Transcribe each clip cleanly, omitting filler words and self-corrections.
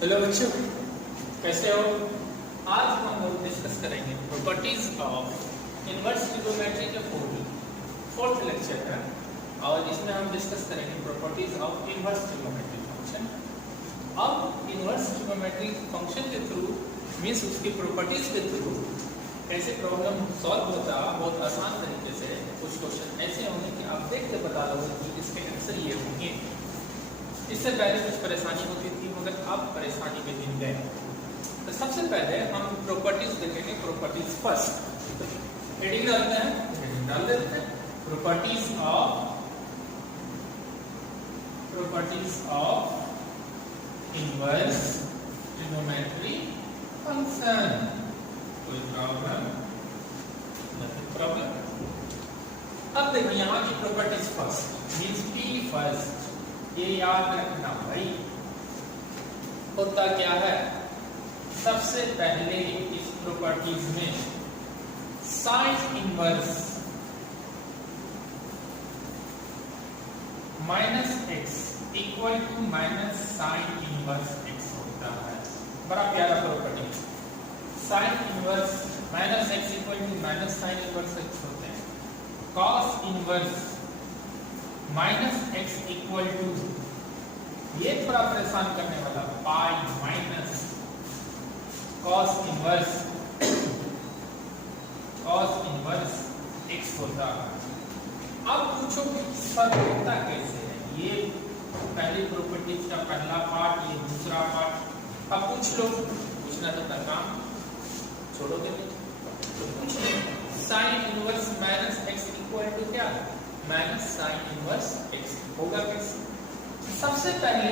Hello बच्चों, कैसे हो? आज हम लोग डिस्कस करेंगे प्रॉपर्टीज ऑफ इनवर्स ट्रिग्नोमेट्री के फोर्थ लेक्चर है और इसमें हम डिस्कस करेंगे properties of inverse trigonometry function. अब इनवर्स ट्रिग्नोमेट्री फंक्शन के थ्रू मीन्स उसकी प्रॉपर्टीज के थ्रू कैसे प्रॉब्लम सॉल्व होता है बहुत आसान तरीके से। कुछ क्वेश्चन ऐसे होंगे कि आप देख के बता लोगे कि इसके आंसर ये होंगे। इससे पहले कुछ परेशानी होती थी मगर अब परेशानी में दिन गए। तो सबसे पहले हम प्रॉपर्टीज देखेंगे। प्रॉपर्टीज फर्स्ट हेडिंग डालते हैं, डाल देते हैं properties of inverse trigonometry function. कोई प्रॉब्लम? अब देखो यहाँ की properties first means P first. ये याद रखना भाई, होता क्या है सबसे पहले इस प्रॉपर्टीज में sine inverse minus x equal to minus sine inverse X होता है। बड़ा प्यारा property. Sine inverse minus x equal to minus sine inverse X होते हैं। Cos inverse minus x equal to, ये थोड़ा परेशान करने वाला, pi minus cos inverse X होता है। अब पूछो कि सब होता कैसे है? ये पहली प्रॉपर्टीज का पहला पार्ट, ये दूसरा पार्ट। अब पूछ लो, पूछना तो काम छोड़ोगे नहीं तो पूछ लो। Sine inverse minus x equal to क्या? माइनस साइन इनवर्स एक्स होगा कैसे? सबसे पहले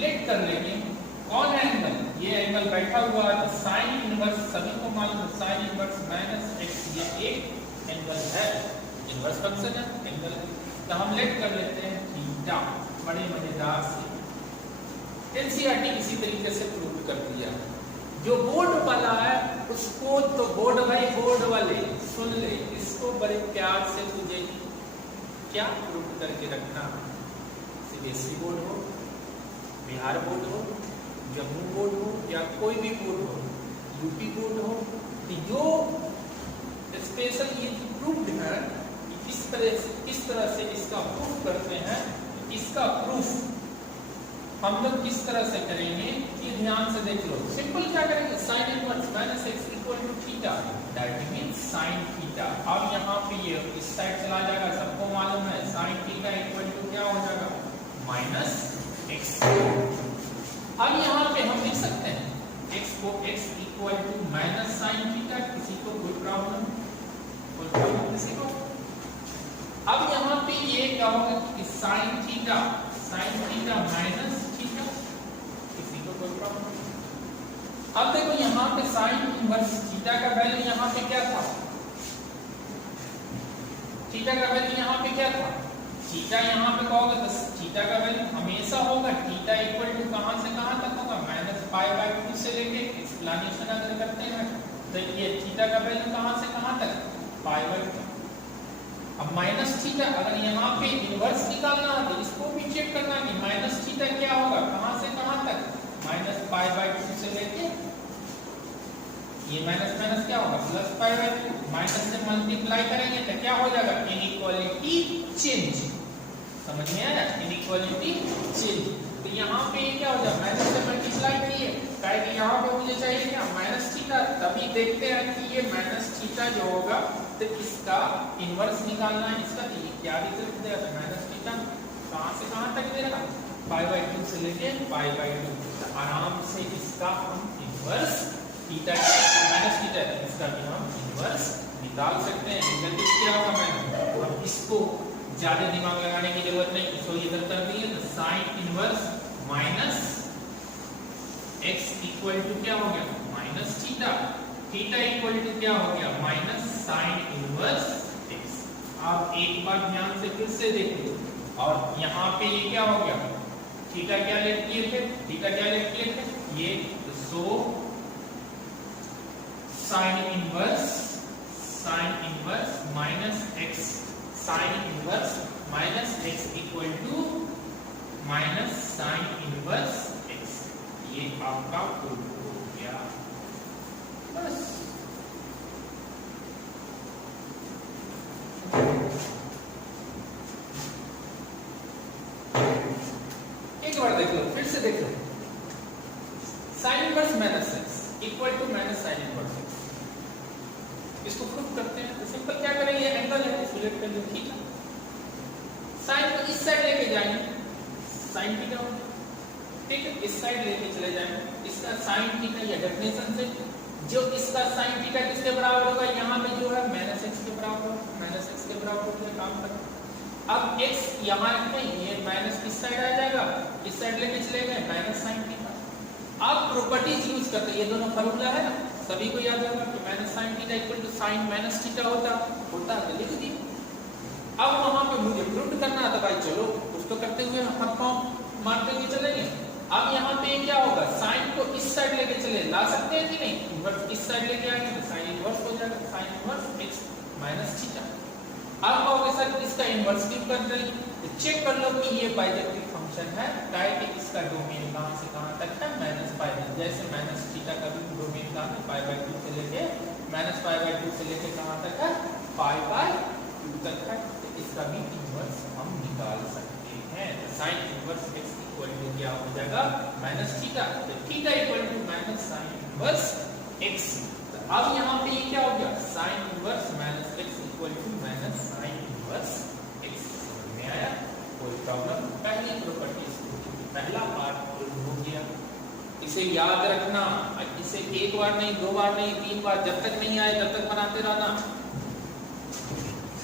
लेट कर लेंगे कौन एंगल, ये एंगल बैठा हुआ है तो साइन इनवर्स सभी को मालूम है। साइन इनवर्स माइनस एक्स ये एक एंगल है, इनवर्स फंक्शन है एंगल। तो हम लेट कर लेते हैं थीटा। बड़े मजेदार से एनसीईआरटी इसी तरीके से प्रूव कर दिया। जो बोर्ड वाला है उसको तो बोर्ड भाई, बोर्ड वाले सुन ले, इसको बड़े प्यार से तुझे क्या प्रूव करके रखना। सीबीएसई बोर्ड हो, बिहार बोर्ड हो, जम्मू बोर्ड हो या कोई भी बोर्ड हो, यूपी बोर्ड हो, जो स्पेशल ये प्रूफ है किस तरह से इसका प्रूफ करते हैं। इसका प्रूफ हम लोग किस तरह से करेंगे ये ध्यान से देख लो। सिंपल क्या करेंगे, sine inverse minus x equal to theta, that means sine theta. अब यहाँ पे ये इस साइड चला जाएगा, सबको मालूम है साइन थीटा इक्वल टू क्या हो जाएगा? Minus X. अब यहाँ पे हम लिख सकते हैं एक्स को X equal to minus sine theta. किसी को कोई प्रॉब्लम? कोई प्रॉब्लम किसी को? अब यहाँ पे ये क्या होगा कि साइन थीटा माइनस थीटा। किसी को कोई प्रॉब्लम? अब देखो यहाँ पे साइन इनवर्स थीटा का वैल्यू यहाँ पे क्या था? थीटा का वैल्यू यहाँ पे क्या था? थीटा यहाँ पे क्या होगा? तो थीटा का वैल्यू हमेशा होगा थीटा इक्वल टू कहां से कहां तक होगा? माइनस पाई बाय 2 से लेके एक्सप्लेनेशन अगर करते हैं तो ये थीटा का वैल्यू कहां से कहां तक? पाई बाय 2। अब माइनस थीटा अगर यहाँ पे इनवर्स निकालना है तो इसको भी चेक करना है कि माइनस थीटा क्या होगा, कहां से कहां तक? माइनस पाई बाय 2 से लेके ये माइनस माइनस क्या होगा? Plus pi by 2। माइनस से मल्टीप्लाई करेंगे तो क्या हो जाएगा? Inequality change. समझ में आया? Inequality change. तो यहाँ पे क्या हो जाएगा? माइनस से मल्टीप्लाई किए काहे कि यहाँ पे मुझे चाहिए क्या? Minus theta. तभी देखते हैं कि ये माइनस थीटा जो होगा तो इसका इनवर्स निकालना है इसका। तो ये क्या रिजल्ट देगा? माइनस थीटा कहां से कहां तक देगा? पाई बाय 2 से लेके पाई बाय 2। तो आराम से इसका हम इनवर्स थीटा माइनस थीटा इसका भी हम इनवर्स निकाल सकते हैं। जल्दी क्या होगा? मैंने अब इसको ज्यादा दिमाग लगाने की जरूरत नहीं, इसको इधर कर दिए तो sine inverse minus x equal to क्या हो गया? Minus theta. Theta equal to क्या हो गया? Minus sine inverse X. आप एक बार ध्यान से फिर से देख लो। और यहाँ पे ये क्या हो गया? थीटा क्या लेट किए थे? थीटा क्या लेट किए थे? ये so sine inverse minus x sine inverse minus x equal to minus sine inverse ये आपका प्रूफ हो गया। बस एक बार देख लो, फिर से देख लो। Sine inverse minus x equal to minus sine inverse x, इसको प्रूफ करते हैं। तो सिंपल क्या करेंगे, एंगल है इसको लेट कर लो थीटा, साइन को इस साइड लेके जाएंगे, साइन थीटा हो, ठीक है, इस साइड लेके चले जाएंगे, इसका साइन थीटा या डेफिनेशन से जो इसका साइन थीटा किसके बराबर होगा, यहाँ पे जो है माइनस एक्स के बराबर होगा, माइनस एक्स के बराबर होगा, काम करें। अब x यहाँ नहीं, ये माइनस किस साइड आ जाएगा, इस साइड लेके चले गए, माइनस साइन थीटा। अब प्रॉपर्टीज यूज करते हैं, ये दोनों फार्मूला है ना, सभी को याद होगा कि minus sine theta equal to sine minus theta होता है, लिख दिए। अब वहां पे मुझे प्रूफ करना था भाई, चलो कुछ तो करते हुए हम पाँव मारते हुए चलेंगे। अब यहाँ पे क्या होगा, साइन को इस साइड लेके चले, ला सकते हैं कि नहीं, इनवर्स इस साइड लेके आएंगे तो साइन इनवर्स हो जाएगा, sign inverse x minus theta. अब कहोगे सर इसका इनवर्स क्यों कर रहे हैं, तो चेक कर लो कि ये बाइजेक्टिव फंक्शन है, डायरेक्ट इसका डोमेन कहां से कहां तक है, माइनस पाई, जैसे माइनस थीटा का भी डोमेन कहां है, पाई बाय 2 से लेके माइनस पाई बाय 2 से लेके कहां तक है, पाई बाय 2 तक है। तो इसका भी इनवर्स हम निकाल सकते हैं। तो sine inverse x equal to क्या हो जाएगा, माइनस थीटा, तो theta equal to minus sine inverse x। तो अब यहाँ पे ये क्या हो गया, sine inverse minus x equal to minus sine inverse x। समझ में आया, कोई प्रॉब्लम, पहली प्रॉपर्टीज पहला पार्ट प्रूव हो गया। इसे याद रखना, इसे एक बार नहीं, दो बार नहीं, 3 बार, जब तक नहीं आए तब तक बनाते रहना।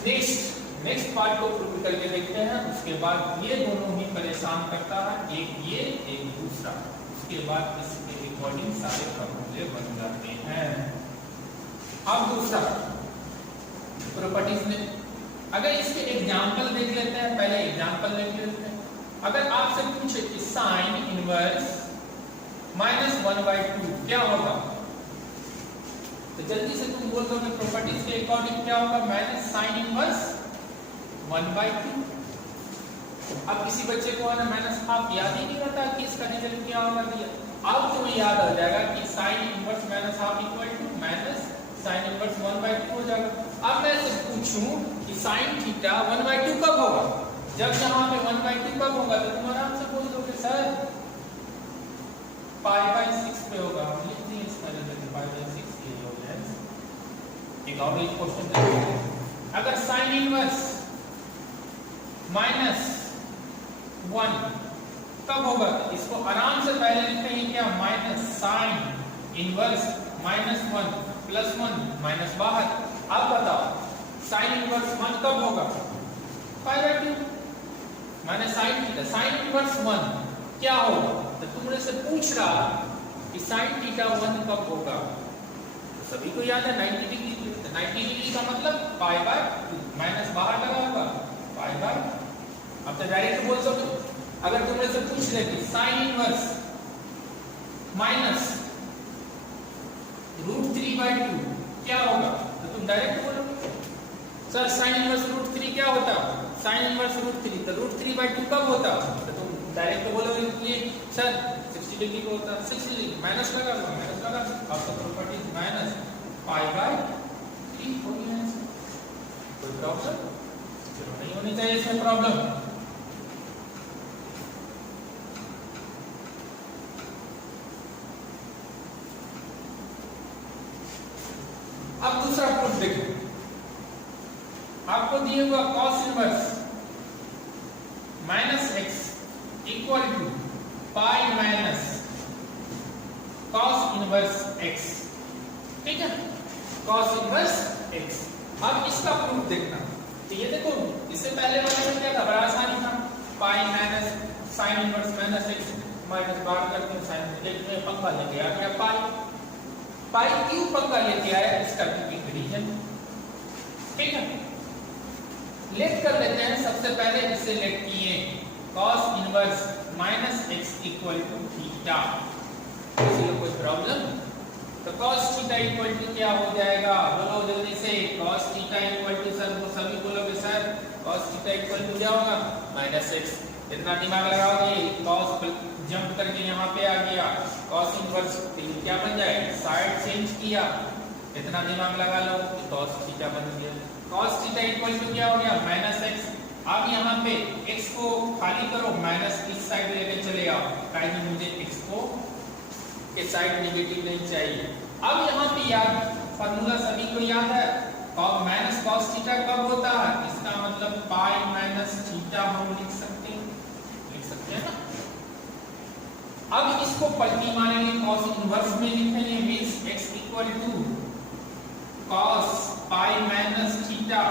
नेक्स्ट पार्ट को प्रूव करके देखते हैं, उसके बाद ये दोनों ही परेशान करता है, एक ये एक दूसरा, उसके बाद इसके अकॉर्डिंग सारे फॉर्मूले बन जाते हैं। अब दूसरा प्रॉपर्टीज में अगर इसके एग्जांपल देख लेते हैं, पहले एग्जांपल देख लेते हैं। अगर आपसे पूछे कि साइन इनवर्स -1/2 क्या होगा, तो जल्दी से तुम बोल दोगे प्रॉपर्टीज के अकॉर्डिंग क्या होगा, माइनस साइन इनवर्स 1/2। अब किसी बच्चे को है माइनस हाफ याद ही नहीं रहता कि इसका रिजल्ट क्या होगा दिया। अब तुम्हें याद आ जाएगा कि sine inverse minus half equal to minus sine inverse 1/2 हो जाएगा। अब मैं से पूछूं कि साइन थीटा 1/2 कब होगा, जब यहाँ पे 1/2 कब होगा, तो तुम आराम से बोल दोगे सर पाई बाय 6 पे होगा। हम लिख दें इसका रिजल्ट पाई बाय 6 ये हो जाएगा। एक और एक क्वेश्चन देखते हैं, अगर साइन इनवर्स -1 कब होगा, इसको आराम से पहले लिखते हैं क्या, माइनस साइन इनवर्स -1 + 1 माइनस बाहर। अब बताओ साइन इनवर्स 1 कब होगा, पाई/2 माने साइन थीटा, साइन इनवर्स 1 क्या होगा, तो तुमने से पूछ रहा कि साइन थीटा 1 कब होगा, तो सभी को याद है 90 डिग्री। 90 डिग्री का मतलब पाई/2, माइनस बाहर लगा होगा पाई/2। अब तो डायरेक्ट बोल सकते, अगर तुमने से पूछ ले कि साइन इनवर्स -√3/2 क्या होगा, तो तुम डायरेक्ट बोलोगे सर साइन इनवर्स √3 क्या होता, साइन इनवर्स √3, तो √3/2 कब होता, तो तुम डायरेक्ट बोलोगे कि सर 60 डिग्री को होता, 60 डिग्री माइनस लगा दो, माइनस लगा। अब तो प्रॉपर्टीज माइनस पाई/3 हो गया। कोई प्रॉब्लम, चलो नहीं होनी चाहिए इसमें प्रॉब्लम। अब दूसरा प्रूफ देखो, आपको दिए हुआ cos inverse -x equal to pi minus cos inverse x, ठीक है, cos इनवर्स x। अब इसका प्रूफ देखना, तो ये देखो इससे पहले वाले में क्या था, बड़ा आसानी था, pi minus sine inverse -x minus बाहर करके साइन पंखा लेके आ गया पाई क्यों पंखा लेके आया, इसका क्योंकि रीजन, ठीक है। लेट कर लेते हैं, सबसे पहले इसे लेट किए cos inverse -x equal to theta, इसलिए कोई प्रॉब्लम, तो cos थीटा इक्वल टू क्या हो जाएगा, बोलो जल्दी से, cos theta equal to, sir वो सभी बोलोगे sir cos theta equal to क्या होगा, -x, इतना दिमाग लगाओगे, cos जंप करके यहाँ पे आ गया, cos इनवर्स क्या बन जाएगा, साइड चेंज किया, इतना दिमाग लगा लो कि cos थीटा बन गया। cos थीटा इक्वल टू क्या हो गया, माइनस एक्स। अब यहाँ पे x को खाली करो, माइनस इस साइड लेके चले आओ, ताकि मुझे x को के साइड नेगेटिव नहीं चाहिए। अब यहाँ पे याद फॉर्मूला सभी को याद है, माइनस cos थीटा कब होता है, इसका मतलब पाई माइनस थीटा हम लिख सकते हैं ना। अब इसको पलटी मारेंगे, cos इनवर्स में लिखेंगे, means x equal to cos pi minus theta.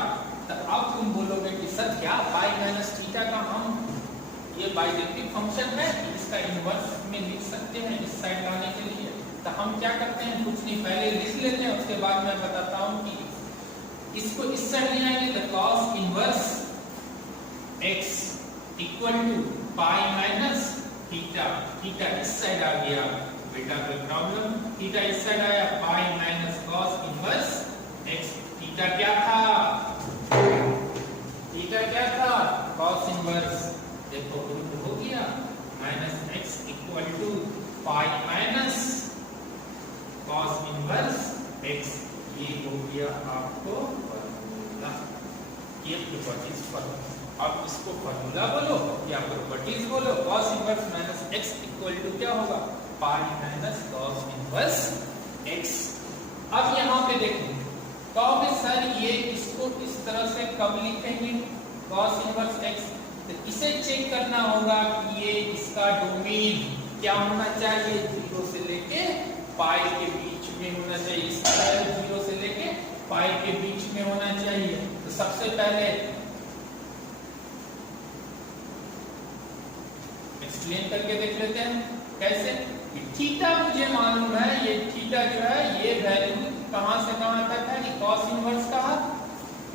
तो अब तुम बोलोगे कि सर क्या पाई माइनस थीटा का हम ये बाइजेक्टिव फंक्शन है, इसका इनवर्स में लिख सकते हैं इस साइड लाने के लिए। तो हम क्या करते हैं, कुछ नहीं, पहले लिख लेते हैं, उसके बाद मैं बताता हूं कि इसको इस साइड ले आएंगे तो cos inverse x equal to pi minus theta. Theta इस साइड आ गया बेटा, कोई प्रॉब्लम, थीटा इस साइड आया, pi minus cos inverse x। Theta क्या था, थीटा क्या था, cos इनवर्स, देखो प्रूफ हो गया, minus x equal to pi minus cos inverse x। ये हो गया आपको फॉर्मूला, ये प्रॉपर्टीज फॉर्मूला। अब इसको फॉर्मूला बोलो या प्रॉपर्टीज बोलो, cos inverse minus x equal to क्या होगा, pi minus cos inverse x। अब यहाँ पे देखो, तो अब सर ये इसको इस तरह से कब लिखेंगे, cos इनवर्स x, तो इसे चेक करना होगा कि ये इसका डोमेन क्या होना चाहिए, 0 से लेके पाई के बीच में होना चाहिए, इसका 0 से लेके पाई के बीच में होना चाहिए। तो सबसे पहले एक्सप्लेन करके देख लेते हैं कैसे। थीटा मुझे मालूम है, ये थीटा जो है ये वैल्यू कहां से कहां तक है, कि cos इनवर्स का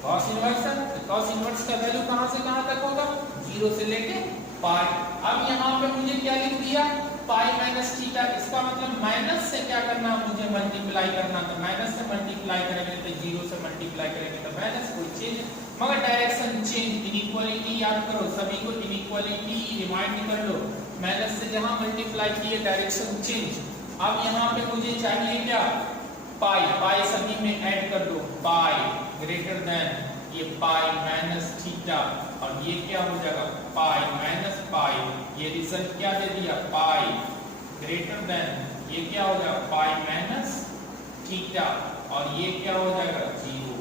cos इनवर्स है, तो cos इनवर्स का वैल्यू कहां से कहां तक होगा, 0 से लेके पाई। अब यहाँ पे मुझे क्या लिख दिया, पाई माइनस थीटा, इसका मतलब माइनस से क्या करना, मुझे मल्टीप्लाई करना, तो माइनस से मल्टीप्लाई करेंगे तो 0 से मल्टीप्लाई करेंगे तो माइनस, कोई चेंज मगर डायरेक्शन चेंज। इनइक्वालिटी याद करो, सभी को इनइक्वालिटी रिमाइंड कर लो, माइनस से जहां मल्टीप्लाई किए डायरेक्शन चेंज। अब यहाँ पे मुझे चाहिए क्या, पाई, पाई सभी में ऐड कर दो, पाई ग्रेटर देन ये पाई माइनस थीटा, और ये क्या हो जाएगा, पाई माइनस पाई, ये रिजल्ट क्या दे दिया, पाई ग्रेटर देन ये क्या हो जाएगा, पाई माइनस थीटा, और ये क्या हो जाएगा, 0।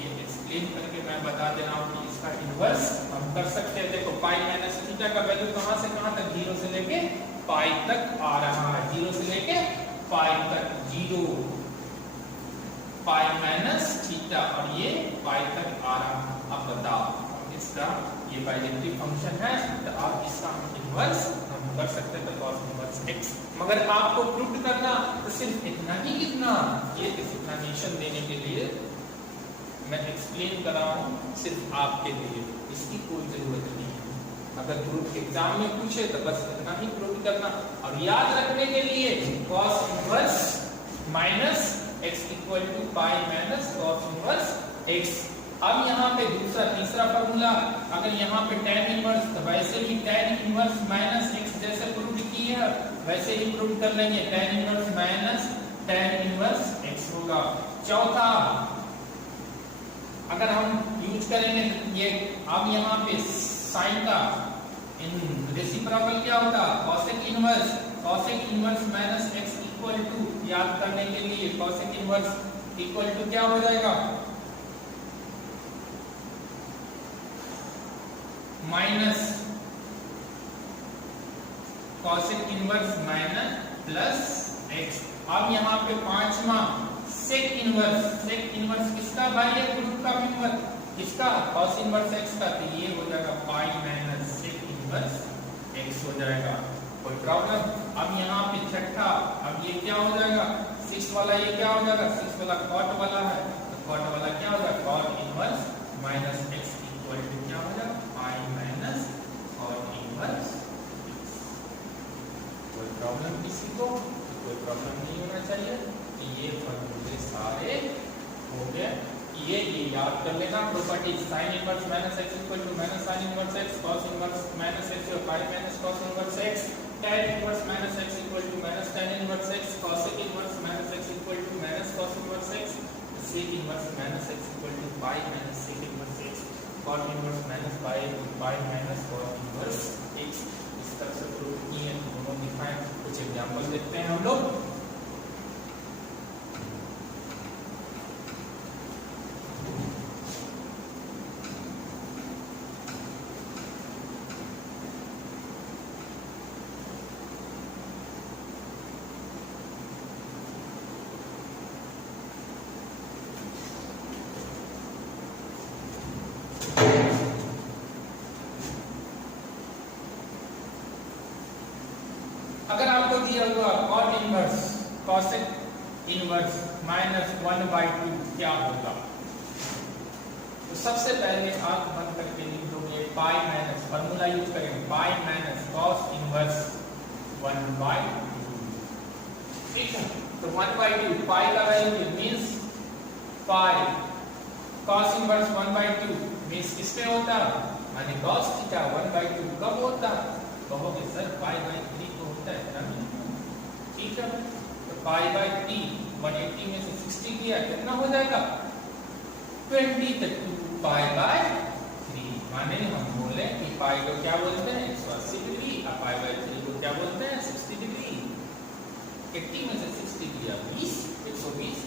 ये एक्सप्लेन करके मैं बता दे रहा हूं कि इसका इनवर्स हम कर सकते हैं। देखो पाई माइनस थीटा का वैल्यू कहां से कहां तक, 0 से लेके पाई तक आ रहा है, 0 से लेके पाई तक, 0 पाई माइनस थीटा, और ये पाई तक आ रहा है। अब बताओ इसका ये बाइजेक्टिव फंक्शन है, तो आप इसका इनवर्स हम कर सकते हैं, तो cos इनवर्स x। मगर आपको प्रूव करना तो सिर्फ इतना ही लिखना, ये एक्सप्लेनेशन देने के लिए मैं एक्सप्लेन कर रहा हूँ सिर्फ आपके लिए, इसकी कोई जरूरत नहीं है। अगर प्रूफ एग्जाम में पूछे तो बस इतना ही प्रूव करना। और याद रखने के लिए cos inverse minus x equal to pi minus cos inverse x। अब यहाँ पे दूसरा तीसरा फॉर्मूला, अगर यहाँ पे tan इनवर्स, तो वैसे ही tan इनवर्स माइनस x जैसे प्रूव किए हैं वैसे ही प्रूव कर लेंगे, tan inverse minus tan inverse x होगा। चौथा अगर हम यूज करेंगे ये, अब यहाँ पे साइन का रेसिप्रोकल क्या होता, cosec inverse, cosec inverse minus x equal to, याद करने के लिए cosec इनवर्स इक्वल टू क्या हो जाएगा, minus cosec inverse minus plus x। अब यहाँ पे पांचवा sec इनवर्स, sec इनवर्स किसका भाई है, ग्रुप का मेंबर, किसका, cos इनवर्स x का, तो ये हो जाएगा pi minus sec inverse x हो जाएगा, कोई प्रॉब्लम। अब यहाँ पे छठा, अब ये क्या हो जाएगा, 6 वाला, ये क्या हो जाएगा, 6 वाला cot वाला है, तो cot वाला क्या हो जाएगा, cot inverse minus x equal to क्या हो जाएगा, पाई माइनस cot इनवर्स। कोई प्रॉब्लम किसी को, कोई प्रॉब्लम नहीं होना चाहिए। ये फॉर्मूले सारे हो गए। ये याद कर लेना property sin inverse minus x equal to minus sin inverse x cos inverse minus x और pi minus cos inverse x tan inverse minus x equal to minus tan inverse x cosec inverse minus x equal to minus cos inverse x sec inverse minus x equal to pi minus sec inverse x cot inverse minus pi minus cos inverse x। इस तरह से proof किए दोनों दिखाएं। कुछ example देखते हैं हम लोग। अगर आपको दिया हुआ cot inverse cosec inverse minus 1/2 क्या होगा? तो सबसे पहले आंख बंद करके लिख दोगे पाई माइनस, फार्मूला यूज करेंगे पाई माइनस cos इनवर्स 1/2। ठीक है, तो 1/2 पाई का वैल्यू मींस पाई, cos इनवर्स 1/2 मींस किसमें होता? माने cos थीटा 1/2 कब होता? कहोगे सर pi/3 तो होता है ना। ठीक है, तो pi/3 180 में से 60 किया कितना हो जाएगा? 20 तक pi/3। माने हम बोले कि पाई को क्या बोलते हैं 180 डिग्री और pi/3 को क्या बोलते हैं 60 डिग्री। 80 में से 60 किया 20, 120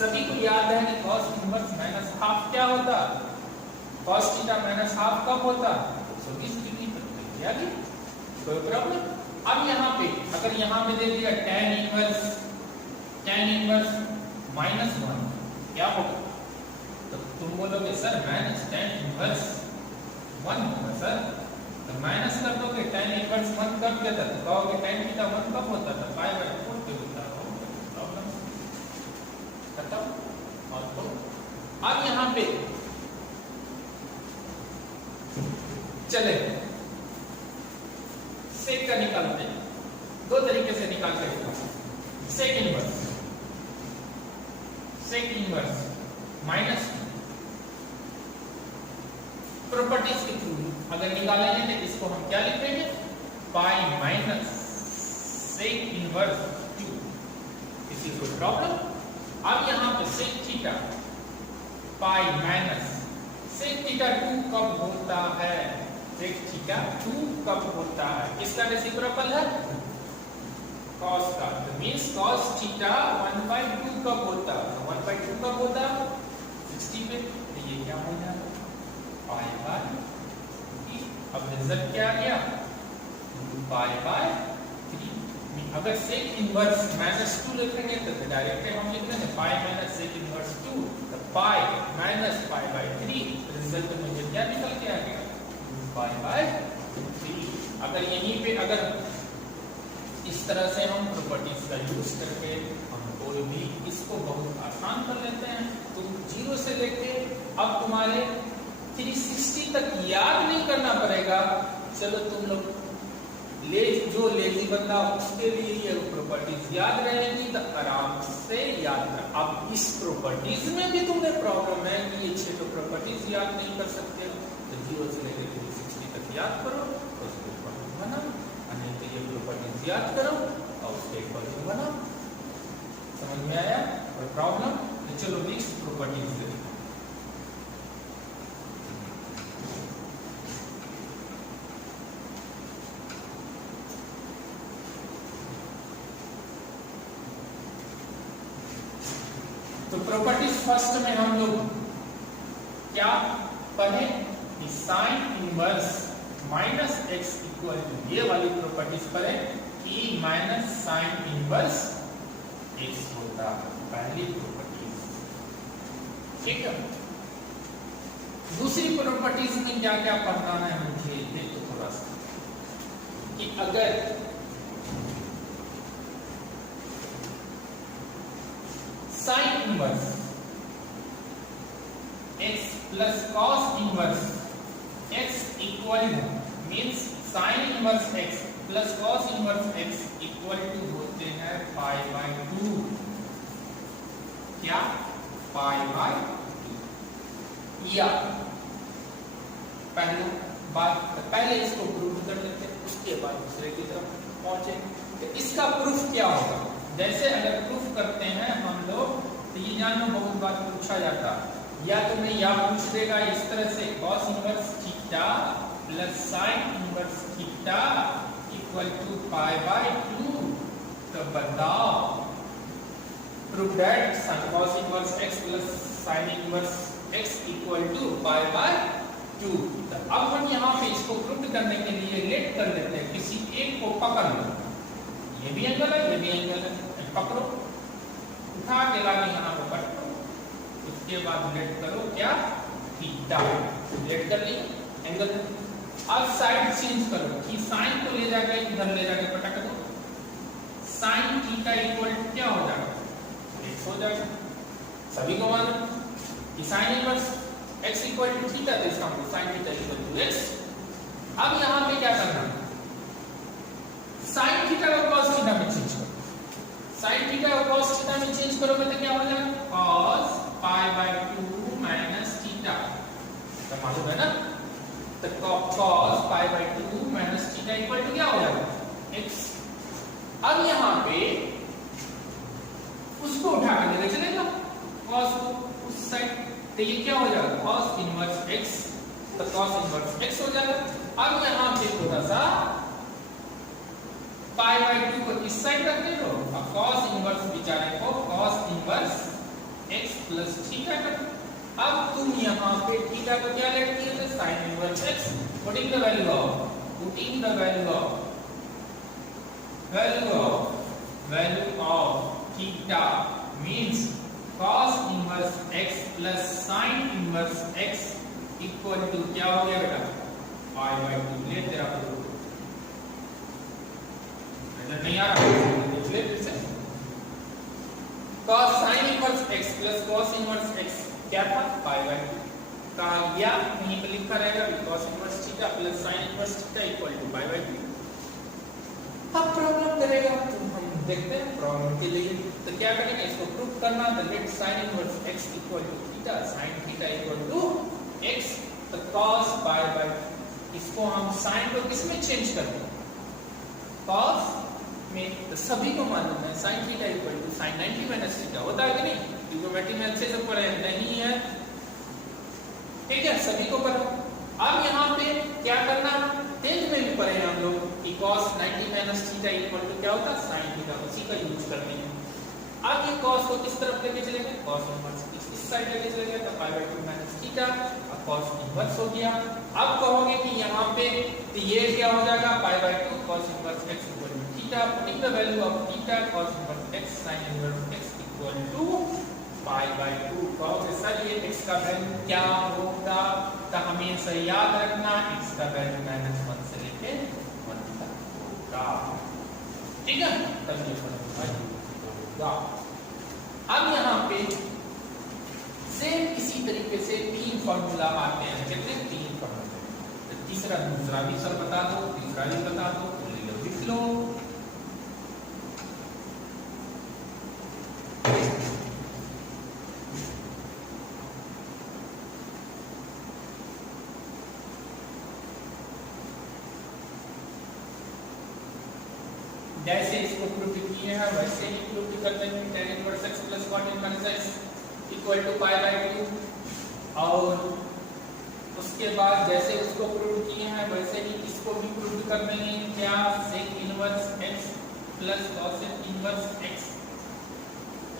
सभी को याद है कि cos इनवर्स माइनस हाफ क्या होता? cos थीटा माइनस हाफ कब होता? 120 डिग्री पर। क्या भी कोई प्रॉब्लम? अब यहाँ पे अगर यहाँ पे दे दिया tan इनवर्स माइनस 1 क्या होगा? तो तुम बोलोगे सर माइनस tan इनवर्स 1 होगा सर, तो माइनस कर दोगे tan इनवर्स 1 कब देता? तो कहोगे tan थीटा 1 कब होता था? pi/4 पे होता है। प्रॉब्लम खत्म। और तो अब यहाँ पे चले सेक का निकालते हैं। दो तरीके से निकालते हैं। सेक इनवर्स माइनस प्रॉपर्टीज के थ्रू अगर निकालेंगे तो इसको हम क्या लिखेंगे? Pi minus sec inverse 2। किसी को प्रॉब्लम? अब यहाँ पे sec theta pi minus sec theta 2 कब होता है? सेक थीटा 2 कब होता है? किसका रेसिप्रोकल है? cos का। तो मींस cos थीटा 1/2 कब होता? 1/2 कब होता? 60 पे। तो ये क्या हो जाएगा? pi/3। अब रिजल्ट क्या आ गया? pi/3। अगर सेक इनवर्स -2 लिखेंगे तो डायरेक्ट हम लिख लेंगे पाई माइनस सेक इनवर्स 2, तो पाई माइनस pi/3। रिजल्ट में मुझे क्या निकल के आ गया? pi/3। अगर यहीं पे अगर इस तरह से हम प्रॉपर्टीज का यूज करके हम कोई भी इसको बहुत आसान कर लेते हैं। तुम 0 से लेके अब तुम्हारे 360 तक याद नहीं करना पड़ेगा। चलो तुम लोग जो लेजी बंदा उसके लिए ये प्रॉपर्टीज याद रहेगी तो आराम से याद कर। अब इस प्रॉपर्टीज में भी तुम्हें प्रॉब्लम है कि ये 6 तो प्रॉपर्टीज याद नहीं कर सकते हो, तो 0 से लेकर 360 तक याद करो और उसको प्रॉब्लम बनाओ, नहीं तो ये प्रॉपर्टीज याद करो और उसके प्रॉब्लम बनाओ। समझ में आया? और प्रॉब्लम तो चलो नेक्स्ट प्रॉपर्टीज देखो। तो प्रॉपर्टीज फर्स्ट में हम लोग क्या पढ़े? Sine inverse minus x equal to, ये वाली प्रॉपर्टीज पढ़े कि माइनस साइन इनवर्स एक्स होता है, पहली प्रॉपर्टीज। ठीक है, दूसरी प्रॉपर्टीज में क्या क्या पढ़ना है मुझे देखो थोड़ा सा, कि अगर sine inverse x plus cos inverse x equal means sine inverse x plus cos inverse x equal to होते हैं पाई बाय 2। क्या पाई बाय 2। या पहले इसको प्रूव कर लेते हैं, उसके बाद दूसरे की तरफ पहुंचे। तो इसका प्रूफ क्या होगा? जैसे अगर प्रूफ करते हैं हम लोग, तो ये जानना बहुत बार पूछा जाता, या तो मैं या पूछ देगा इस तरह से cos inverse theta plus sin inverse theta equal to pi by 2। तो बताओ prove that cos inverse x plus sin inverse x equal to pi by 2। तो अब हम यहाँ पे इसको प्रूव करने के लिए लेट कर लेते हैं, किसी एक को पकड़ लो, ये भी एंगल है, ये भी एंगल है, पकड़ो, उठा के लाके यहाँ पे पकड़ो, उसके बाद लेट करो क्या? थीटा। लेट कर ली एंगल। अब साइड चेंज करो कि साइन को ले जाकर इधर ले जाके पटक दो, साइन थीटा इक्वल क्या हो जाएगा? x हो जाएगा। सभी को मालूम कि sine inverse x equal to theta, तो इसका मतलब sine theta equal to x। अब यहाँ पे क्या करना? साइन थीटा को cos थीटा में चेंज करो। साइन थीटा को cos थीटा में चेंज करोगे तो क्या हो जाएगा? cos pi by 2 minus theta. तो मालूम है ना? तो cos pi by 2 minus theta equal to क्या हो जाएगा? x। अब यहाँ पे उसको उठा कर लेके चलेगा cos को उस साइड, तो ये क्या हो जाएगा? cos inverse x। तो cos इनवर्स x हो जाएगा। अब यहाँ पे थोड़ा सा पाई बाय 2 को इस साइड रख दे दो, अब cos इनवर्स बेचारे को cos inverse x plus theta कर। अब तुम यहाँ पे थीटा को क्या लेट किए थे? sin inverse x। Putting the value of theta means cos inverse x plus sin inverse x equal to क्या हो गया बेटा? Pi by 2। ले तेरा प्रूफ नहीं आ रहा, ले फिर से। cos sin inverse x plus cos inverse x क्या था? पाई बाय 2 कहा गया, यहीं पे लिखा रहेगा cos inverse theta plus sin inverse theta equal to pi by 2। अब प्रॉब्लम करेगा, तो हम देखते हैं प्रॉब्लम के लिए। तो क्या करेंगे? इसको प्रूव करना, तो let sin inverse x equal to theta, sin theta equal to x। तो cos पाई बाय, इसको हम sin को किस में चेंज करते हैं? cos में। तो सभी को मालूम है sin theta equal to sin 90 minus theta होता है कि नहीं? ट्रिग्नोमेट्री में अच्छे से पढ़े नहीं है, ठीक है, सभी को पढ़ो। अब यहाँ पे क्या करना? 10th में भी पढ़े हम लोग कि cos 90 minus theta equal to क्या होता है? sin theta. उसी का यूज करते हैं। अब ये cos को किस तरफ लेके चलेंगे? cos इनवर्स इस साइड लेके चलेंगे, तो पाई बाय 2 माइनस थीटा, अब cos इनवर्स हो गया। अब कहोगे कि यहाँ पे तो ये क्या हो जाएगा? Pi by 2 cos inverse x equal to theta, putting the value of theta cos inverse x sin inverse x equal to pi by 2। कहोगे सर ये x का वैल्यू क्या होगा? तो हमेशा याद रखना x का वैल्यू -1 से लेके 1 तक होगा, ठीक है? तब ये होगा। अब यहाँ पे सेम इसी तरीके से 3 फॉर्मूला आते हैं, कितने? 3 फॉर्मूला। तो तीसरा दूसरा भी सब बता दो, तीसरा भी बता दो, तो ले लो लिख लो। जैसे इसको प्रूफ किए हैं वैसे ही प्रूफ कर देंगे। tan inverse x plus cot inverse x equal to pi by 2। और उसके बाद जैसे उसको प्रूफ किए हैं वैसे ही इसको भी प्रूफ कर देंगे। क्या? sec inverse x plus cosec inverse x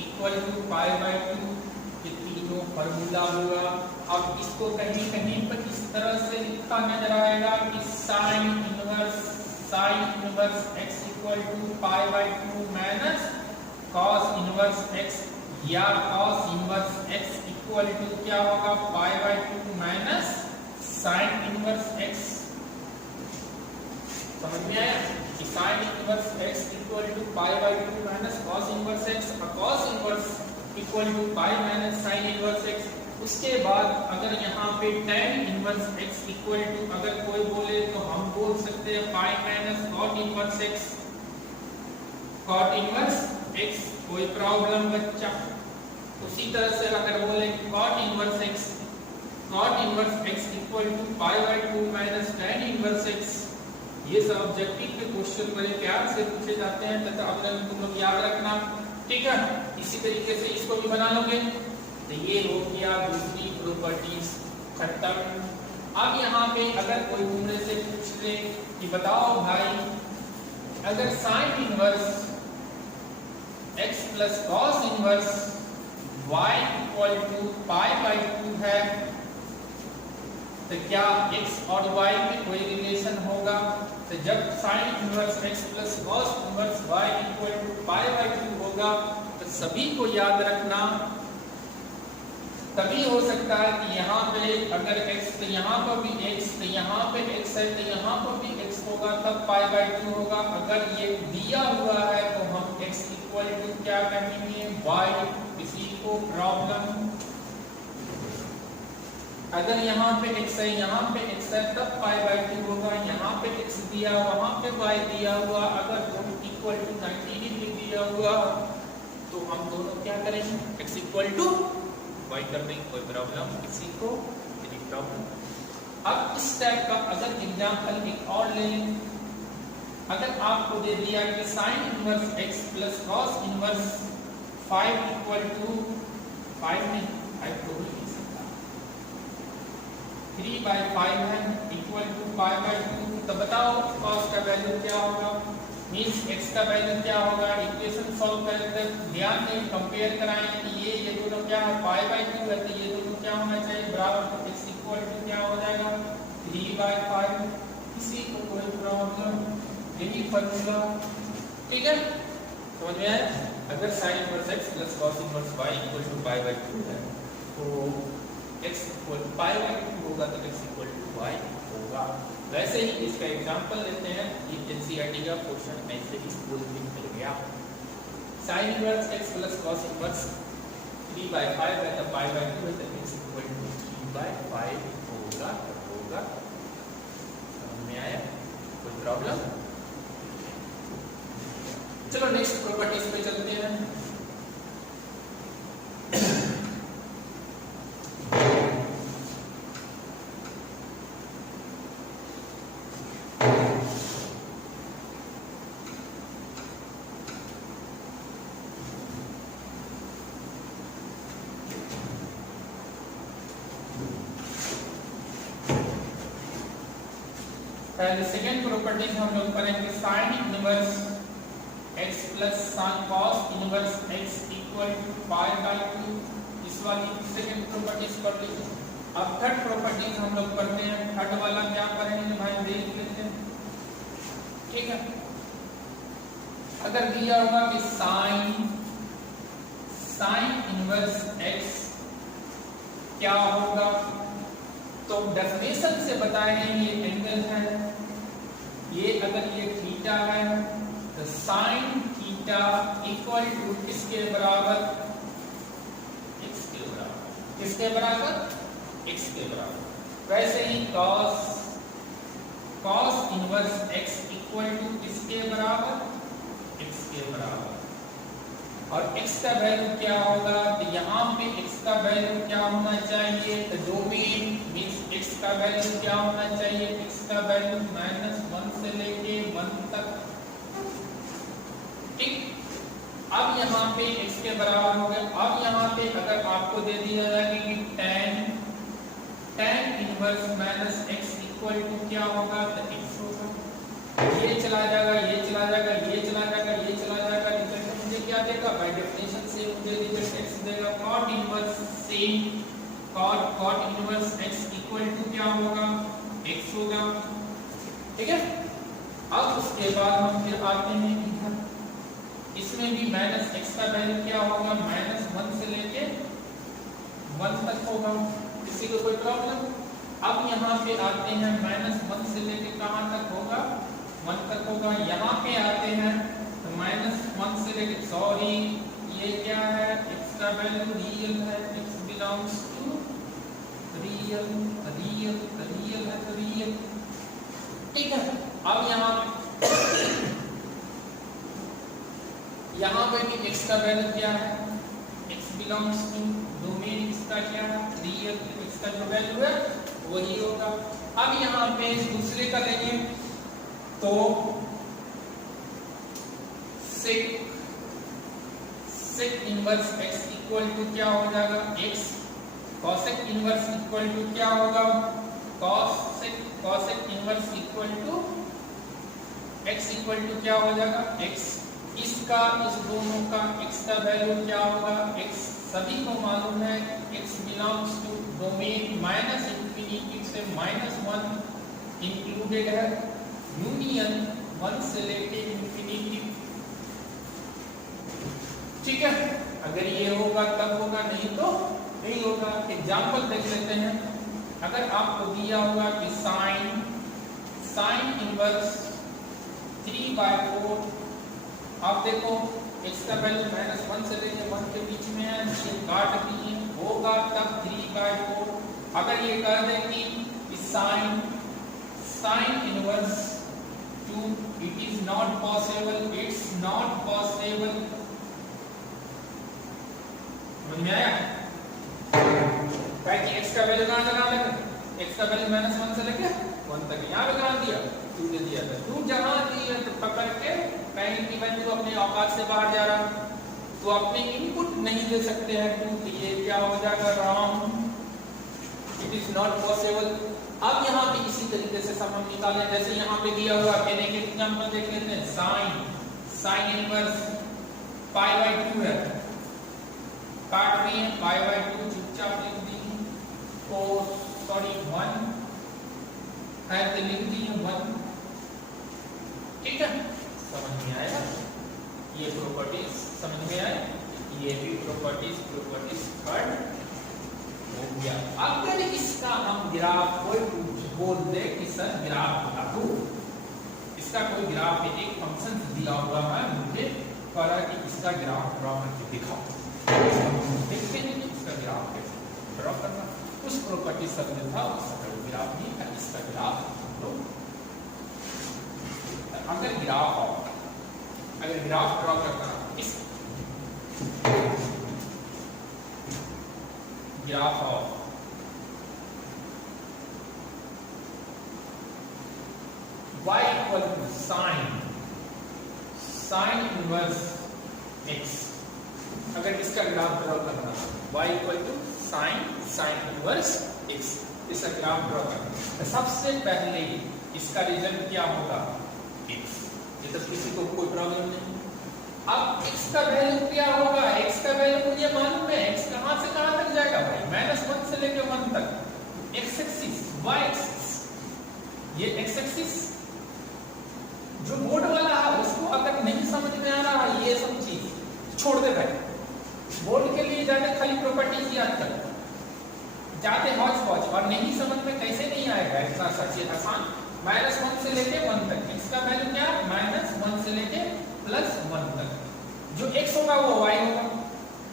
equal to pi by 2। ये तीनों फार्मूला हुआ। अब इसको कहीं कहीं पर इस तरह से लिखा नजर आएगा कि sin inverse x equal to pi by 2 minus cos inverse x, या cos inverse x equal to क्या होगा? Pi by 2 minus sin inverse x। समझ में आया कि sin inverse x equal to pi by 2 minus cos inverse x, और cos inverse equal to pi minus sin inverse x। उसके बाद अगर यहाँ पे tan inverse x equal to, अगर कोई बोले तो हम बोल सकते हैं pi minus cot inverse x, cot inverse x। कोई प्रॉब्लम बच्चा? उसी तरह से अगर बोले cot inverse x equal to pi by 2 minus tan inverse x, ये सब ऑब्जेक्टिव के क्वेश्चन बड़े प्यार से पूछे जाते हैं तथा अपने तुम लोग याद रखना, ठीक है। इसी तरीके से इसको भी बना लोगे। तो ये हो गया दूसरी प्रॉपर्टीज खत्म। अब यहाँ पे अगर कोई तुमने से पूछ ले कि बताओ भाई अगर sine inverse x plus cos inverse y equal to pi by 2 है, तो क्या x और y में कोई रिलेशन होगा? तो जब sine inverse x plus cos inverse y equal to pi by 2 होगा तो सभी को याद रखना, तभी हो सकता है कि यहाँ पे अगर x तो यहाँ पर भी x, तो यहाँ पे x है तो यहाँ पर भी x होगा, तब पाई बाई 2 होगा। अगर ये दिया हुआ है तो हम x इक्वल टू क्या कहेंगे y, किसी को प्रॉब्लम? अगर यहाँ पे x है यहाँ पे x है तब पाई बाई 2 होगा, यहाँ पे x दिया वहाँ पे y दिया हुआ, अगर दोनों इक्वल टू 90 डिग्री दिया हुआ तो हम दोनों क्या करेंगे x इक्वल टू y कर देंगे, कोई प्रॉब्लम किसी को? नहीं प्रॉब्लम। अब इस टाइप का अगर एग्जांपल एक और ले लें, अगर आपको दे दिया कि sine inverse x plus cos inverse 5 equal to 5 में 5 को भी 3 बाई 5 है इक्वल टू पाई बाई 2, तो बताओ cos का वैल्यू क्या होगा, मींस x का वैल्यू क्या होगा? इक्वेशन सॉल्व करते ध्यान दें, कंपेयर कराएं कि ये दोनों क्या है पाई बाई 2 है, तो ये दोनों क्या होना चाहिए बराबर, तो x इक्वल टू क्या हो जाएगा 3 बाई 5। किसी को कोई प्रॉब्लम? यही फॉर्मूला, ठीक है, समझ में आया? अगर sin inverse x plus cos inverse y equal to pi by 2 है तो x इक्वल पाई बाई 2 होगा, तो x इक्वल टू y होगा। वैसे ही इसका एग्जांपल लेते हैं, ये एनसीईआरटी का क्वेश्चन ऐसे ही स्कूल में मिल गया। sin inverse x plus cos inverse 3 by 5 है, तो पाई बाई 2 है, तो x इक्वल टू 3 बाई 5 होगा। समझ में आया? कोई प्रॉब्लम? चलो नेक्स्ट प्रॉपर्टीज पे चलते हैं। पहले सेकंड प्रॉपर्टीज हम लोग करेंगे, sine inverse x plus cos inverse x equal to pi by 2, इस वाली सेकंड प्रॉपर्टीज कर लीजिए। अब थर्ड प्रॉपर्टीज हम लोग करते हैं। थर्ड वाला क्या करेंगे भाई, देख लेते हैं, ठीक है। अगर दिया होगा कि साइन इनवर्स x क्या होगा, तो डेफिनेशन से बताएंगे ये एंगल है, ये अगर ये थीटा है तो साइन थीटा इक्वल टू किसके बराबर? x के बराबर। किसके बराबर? x के बराबर। वैसे ही cos inverse x equal to किसके बराबर? x के बराबर। और x का वैल्यू क्या होगा, तो यहाँ पे x का वैल्यू क्या होना चाहिए, तो डोमेन मींस x का वैल्यू क्या होना चाहिए, x का वैल्यू -1 से लेके 1 तक, ठीक। अब यहाँ पे x के बराबर हो गया। अब यहाँ पे अगर आपको दे दिया जाए कि tan inverse -x equal to क्या होगा, तो x होगा। ये चला जाएगा, ये चला जाएगा, ये चला जाएगा, ये चला जाएगा, मुझे क्या देगा बाय डेफिनेशन से मुझे रिजल्ट x देगा। cot inverse x equal to क्या होगा, x होगा, ठीक है। अब उसके बाद हम फिर आते हैं इधर, इसमें भी -x का वैल्यू क्या होगा, -1 से लेके 1 तक होगा, किसी को कोई प्रॉब्लम? अब यहाँ पे आते हैं, -1 से लेके कहाँ तक होगा, 1 तक होगा। यहाँ पे आते हैं तो -1 से लेके, सॉरी ये क्या है, x का वैल्यू रियल है, x बिलोंग्स टू रियल है, तो रियल, ठीक है। अब यहाँ पे भी x का वैल्यू क्या है, x बिलोंग्स टू डोमेन इसका क्या है 3x, इसका जो वैल्यू है वही होगा। अब यहाँ पे दूसरे का लेंगे तो sec inverse x equal to क्या हो जाएगा x, cosec inverse equal to क्या होगा cosec inverse equal to x equal to क्या हो जाएगा x, इसका इस दोनों का x का वैल्यू क्या होगा x, सभी को मालूम है x belongs to domain minus infinity से -1 इंक्लूडेड है, यूनियन 1 से लेके इंफिनिटी। ठीक है, अगर ये होगा तब होगा, नहीं तो नहीं होगा। एग्जांपल देख लेते हैं। अगर आपको दिया होगा कि साइन इनवर्स 3/4, आप देखो x का वैल्यू -1 से लेके 1 के बीच में है, ये काट दिए, होगा तब 3/4। अगर ये कर दें कि sine inverse 2, it is not possible, it's not possible. समझ में आया? कि x का वैल्यू कहां लगा लेंगे, x का वैल्यू -1 से लेके 1 तक, यहाँ पे कहां दिया 2 दे दिया था, 2 जहां दिया तो पकड़ के कहीं की वैल्यू अपने औकात से बाहर जा रहा तो अपने इनपुट नहीं दे सकते हैं 2, तो ये क्या हो जाएगा wrong, it is not possible. अब यहाँ पे इसी तरीके से सब हम निकालें, जैसे यहाँ पे दिया हुआ कहने के एग्जांपल देख लेते हैं। साइन इनवर्स π/2 है, काट रही है π/2, चुपचाप लिख दी, तो सॉरी 1 है तो लिख दी 1। ठीक है, समझ में आया? ये प्रॉपर्टीज समझ में आए, ये भी प्रॉपर्टीज थर्ड हो गया। अगर इसका हम ग्राफ कोई बोल दे कि सर ग्राफ बता दो, इसका कोई ग्राफ है, एक फंक्शन दिया हुआ है, मुझे कह रहा है कि इसका ग्राफ ड्रॉ करके दिखाओ, देखते हैं कि इसका ग्राफ कैसे ड्रॉ करना। उस प्रॉपर्टी सब में था, उसका ग्राफ नहीं था, इसका ग्राफ लो। अगर ग्राफ ड्रॉ करना, इस graph of y equal to sine inverse x, अगर इसका ग्राफ ड्रॉ करना y equal to sine inverse x, इसका ग्राफ ड्रॉ करना, तो सबसे पहले इसका रिजल्ट क्या होगा x, ये तो किसी को कोई प्रॉब्लम नहीं। अब x का वैल्यू क्या होगा, x का वैल्यू मुझे मालूम है, x कहां से कहां तक जाएगा भाई, -1 से लेके 1 तक, x एक्सिस y एक्सिस, ये x एक्सिस जो बोर्ड वाला है उसको अगर नहीं समझ में आ रहा है ये सब चीज छोड़ दे भाई, बोर्ड के लिए जाते खाली प्रॉपर्टीज याद कर, जाते हॉच पॉच, और नहीं समझ में कैसे नहीं आएगा, इतना सच्ची आसान। -1 से लेके 1 तक, x का वैल्यू क्या है -1 से लेके +1 तक, जो x होगा वो y होगा।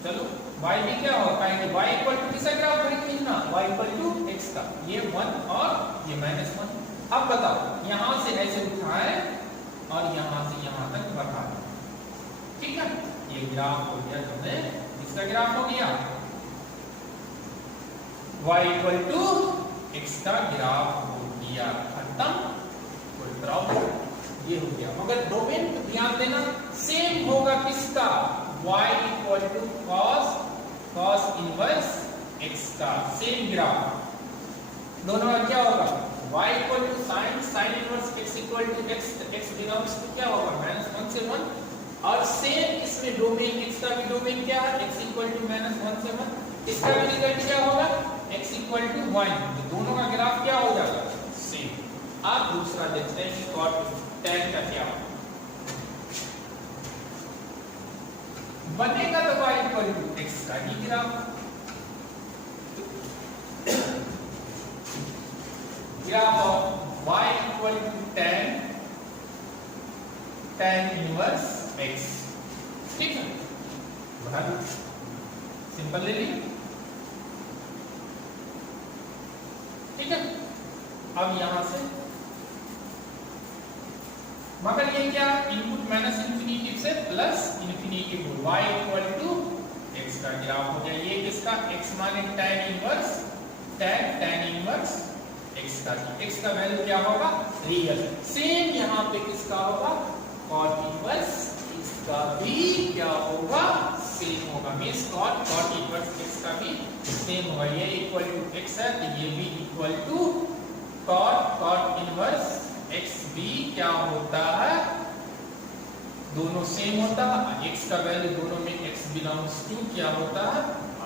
चलो y भी क्या होगा, पाएंगे y इक्वल टू किसका ग्राफ खींचना, y इक्वल टू x का, ये 1 और ये -1। अब बताओ यहां से ऐसे उठाए और यहां से यहां तक बढ़ा, ठीक है, ये ग्राफ हो गया, तुमने इसका ग्राफ हो गया, y इक्वल टू x का ग्राफ हो गया, खत्म, कोई प्रॉब्लम, ये हो गया। मगर डोमेन को ध्यान देना, सेम होगा किसका, y equal to cos inverse x का, सेम ग्राफ, दोनों का क्या होगा, y equal to sine inverse x equal to x belongs to क्या होगा -1 से 1, और सेम इसमें डोमेन, x का भी डोमेन क्या है, x इक्वल टू -1 से 1, इसका भी रिजल्ट क्या होगा, x इक्वल टू 1, तो दोनों का ग्राफ क्या हो जाएगा सेम। अब दूसरा देखते हैं cot tan का क्या बनेगा, तो y इक्वल टू x का ही graph, graph of y equal to tan inverse x, ठीक है, बना दो, सिंपल ले ली, ठीक है। अब यहां से मगर ये क्या, इनपुट -इंफिनिटी से +infinity, y equal to x इसका ग्राफ हो गया। ये किसका? x माने tan इनवर्स x का। x का वैल्यू क्या होगा? रियल। सेम यहाँ पे किसका होगा? cot इनवर्स x का भी क्या होगा? सेम होगा। मींस cot इनवर्स x का भी सेम होगा। ये इक्वल टू x है तो ये भी equal to cot inverse x भी क्या होता है? दोनों सेम होता है। x का वैल्यू दोनों में x बिलोंग्स टू क्या होता है?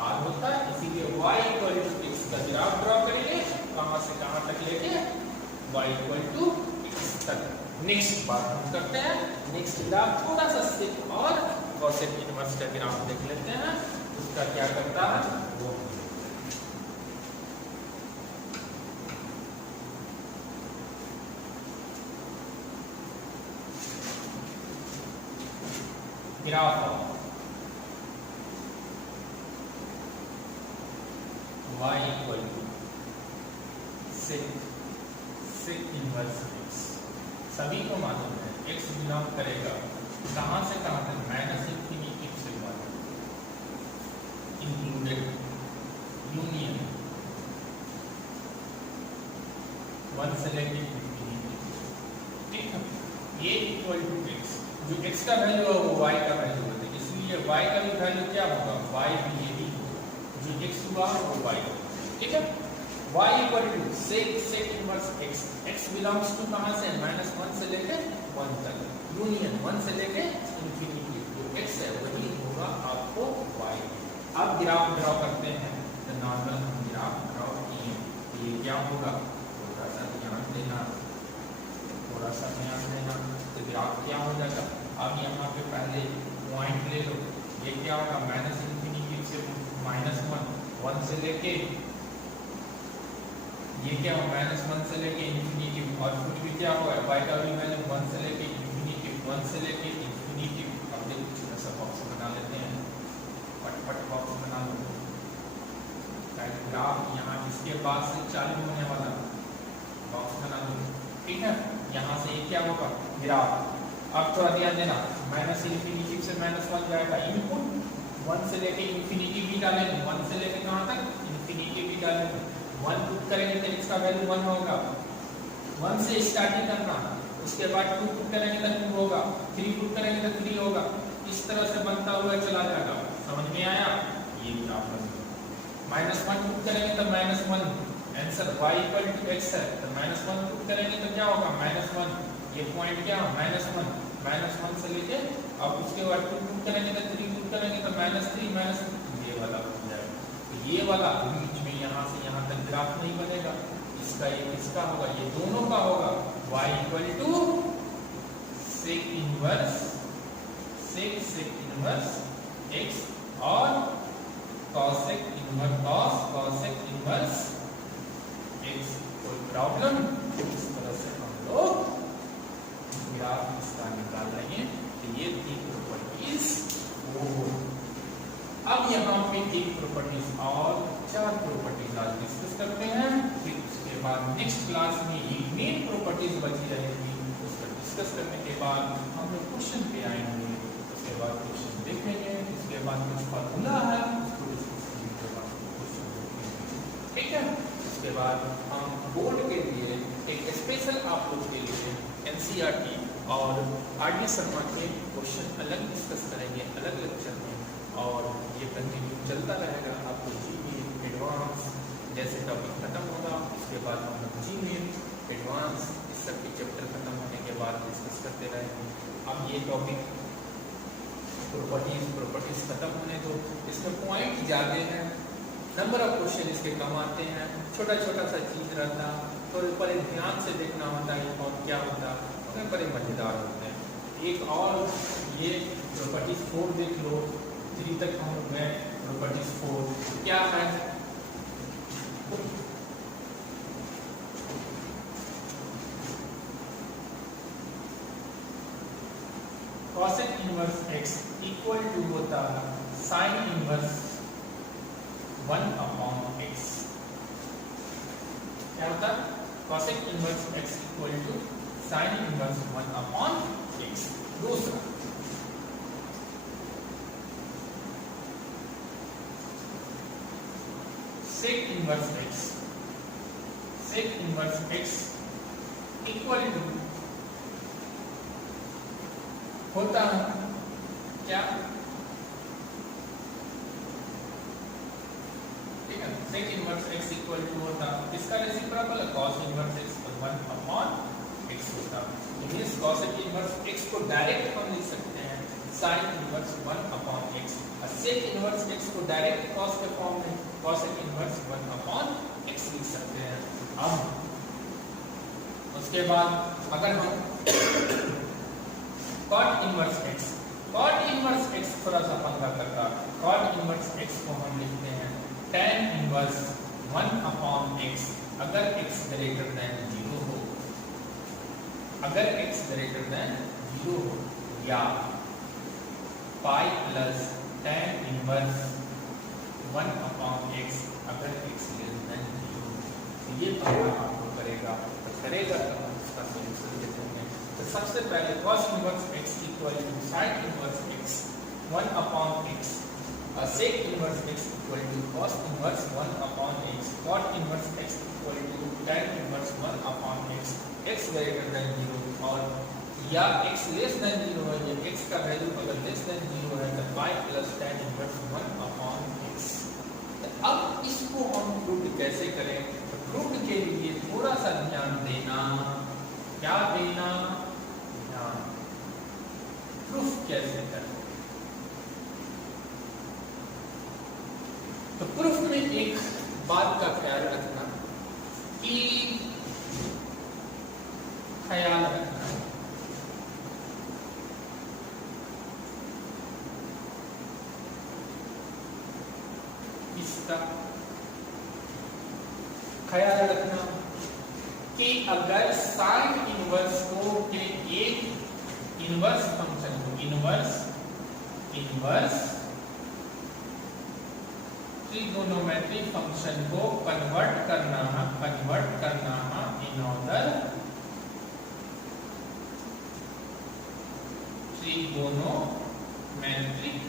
r होता है। इसीलिए y इक्वल टू x का ग्राफ ड्रॉ करेंगे। कहां से कहां तक लेके? y इक्वल टू x तक। नेक्स्ट बात हम करते हैं। नेक्स्ट ग्राफ थोड़ा सा सिर्फ और कॉसेक इनवर्स का ग्राफ देख लेते हैं। उसका क्या करता है वो graph y equal to sec inverse x। सभी को मालूम है x बिलोंग करेगा कहां से कहां तक? माइनस इंफिनिटी से 1 इंक्लूडेड यूनियन 1 से लेकर इंफिनिटी। ठीक है, ये इक्वल टू x। जो x का वैल्यू है वो y का वैल्यू होता है। इसलिए y का भी वैल्यू क्या होगा? y भी यही होगा। जो x हुआ वो y होगा। ठीक है, y equal to sec inverse x। x belongs to कहां से? -1 से लेके 1 तक, यूनियन 1 से लेके इंफिनिटी। जो x है वही होगा आपको y। अब ग्राफ ड्रॉ करते हैं तो नॉर्मल हम ग्राफ ड्रॉ किए। ये क्या होगा? थोड़ा सा ध्यान देना, तो ग्राफ क्या हो जाएगा? अब यहाँ पे पहले पॉइंट ले लो। ये क्या होगा? माइनस इंफिनिटी से -1 से लेके ये क्या हो? -1 से लेके इंफिनिटी। और फिर भी क्या होगा? y का भी वैल्यू 1 से लेके इंफिनिटी, 1 से लेके इंफिनिटी। अब देखो छोटा सा बॉक्स बना लेते हैं, फटफट बॉक्स बना लो। ग्राफ यहाँ इसके बाद से चालू होने वाला बॉक्स बना लो। ठीक है, यहाँ से ये क्या होगा? ग्राफ। अब थोड़ा ध्यान देना, माइनस इंफिनिटी से -1 जाएगा। इनपुट 1 से लेके इंफिनिटी भी डालेंगे, 1 से लेके कहाँ तक? इंफिनिटी भी डालेंगे। 1 पुट करेंगे तो x का वैल्यू 1 होगा। 1 से स्टार्टिंग करना, उसके बाद 2 पुट करेंगे तो 2 होगा, 3 पुट करेंगे तो 3 होगा। इस तरह से बनता हुआ चला जाएगा। समझ में आया? ये ग्राफ है। -1 पुट करेंगे तो -1, answer y equal to x है तो -1 पुट करेंगे तो क्या होगा? -1। ये पॉइंट क्या? -1 से लेके अब उसके बाद 2 पुट करेंगे तो 3 पुट करेंगे तो -3 ये वाला बन जाएगा। तो ये वाला बीच में यहाँ से यहाँ तक ग्राफ नहीं बनेगा। इसका ये किसका होगा? ये दोनों का होगा। y equal to sec inverse x और cosec इनवर्स x। कोई प्रॉब्लम? इस तरह से हम लोग ग्राफ इसका निकाल रहे हैं। तो ये थी प्रॉपर्टीज। अब यहाँ पे एक प्रॉपर्टीज और 4 प्रॉपर्टीज आज डिस्कस करते हैं। फिर उसके बाद नेक्स्ट क्लास में ये मेन प्रॉपर्टीज बची रहेगी। उसको डिस्कस करने के बाद हम लोग क्वेश्चन पे आएंगे। उसके बाद क्वेश्चन देखेंगे। उसके बाद कुछ फार्मूला है उसको डिस्कस करने के बाद क्वेश्चन देखेंगे। ठीक है, उसके बाद हम बोर्ड के लिए एक स्पेशल आप लोग के लिए NCERT और RD शर्मा के क्वेश्चन अलग डिस्कस करेंगे अलग लेक्चर में। और ये कंटिन्यू चलता रहेगा। आपको जीमेल एडवांस जैसे टॉपिक खत्म होगा उसके बाद हम लोग जीमेल एडवांस इस सब के चैप्टर खत्म होने के बाद डिस्कस करते रहेंगे। अब ये टॉपिक प्रॉपर्टीज खत्म होने दो। इसमें पॉइंट ज़्यादा हैं, नंबर ऑफ क्वेश्चन इसके कम आते हैं, छोटा छोटा सा चीज़ रहता, थोड़े बड़े ध्यान से देखना होता है और क्या होता है, बड़े मज़ेदार होते हैं। एक और ये प्रॉपर्टीज 4 देख लो। 3 तक हम लोग गए। प्रॉपर्टीज 4 क्या है? cosec inverse x equal to होता है sin इनवर्स 1/x। क्या होता है? cosec inverse x equal to sin inverse 1/x। दूसरा इनवर्स x इक्वल टू होता है क्या, ठीक है, sec inverse x equal to होता है इसका रेसिप्रोकल cos इनवर्स x पर 1 अपॉन x होता है। तो इस cos इनवर्स x को डायरेक्ट हम लिख सकते हैं sin इनवर्स 1 अपॉन x, और sec इनवर्स x को डायरेक्ट cos के फॉर्म में cos इनवर्स 1 अपॉन x लिख सकते हैं। अब उसके बाद अगर हम cot इनवर्स x थोड़ा सा पंगा करता है, cot इनवर्स x को हम लिखते हैं tan इनवर्स 1 अपॉन x अगर x ग्रेटर देन 0 हो, अगर x ग्रेटर देन 0 हो, या pi plus tan inverse 1 upon x अगर x लेस देन 0 हो। तो ये पंगा आपको करेगा तो हम इसका सॉल्यूशन देते हैं। तो सबसे पहले cos inverse x equal to sin inverse x 1 upon x, और sec inverse x equal to cos inverse 1 upon x, cot inverse x equal to tan inverse 1 upon x, x greater than 0 और या x less than 0 है, या x का value अगर less than 0 है तो pi plus tan inverse 1 upon x। तो अब इसको हम प्रूव कैसे करें, तो प्रूव के लिए थोड़ा सा ध्यान देना, क्या देना, ध्यान, प्रूफ कैसे करें। तो प्रूफ में एक बात का ख्याल रखना कि इसका ख्याल रखना कि अगर साइन इनवर्स को के एक इनवर्स फंक्शन को इनवर्स ट्रिगोनोमेट्रिक फंक्शन को कन्वर्ट करना इन ऑर्डर ट्रिगोनोमेट्रिक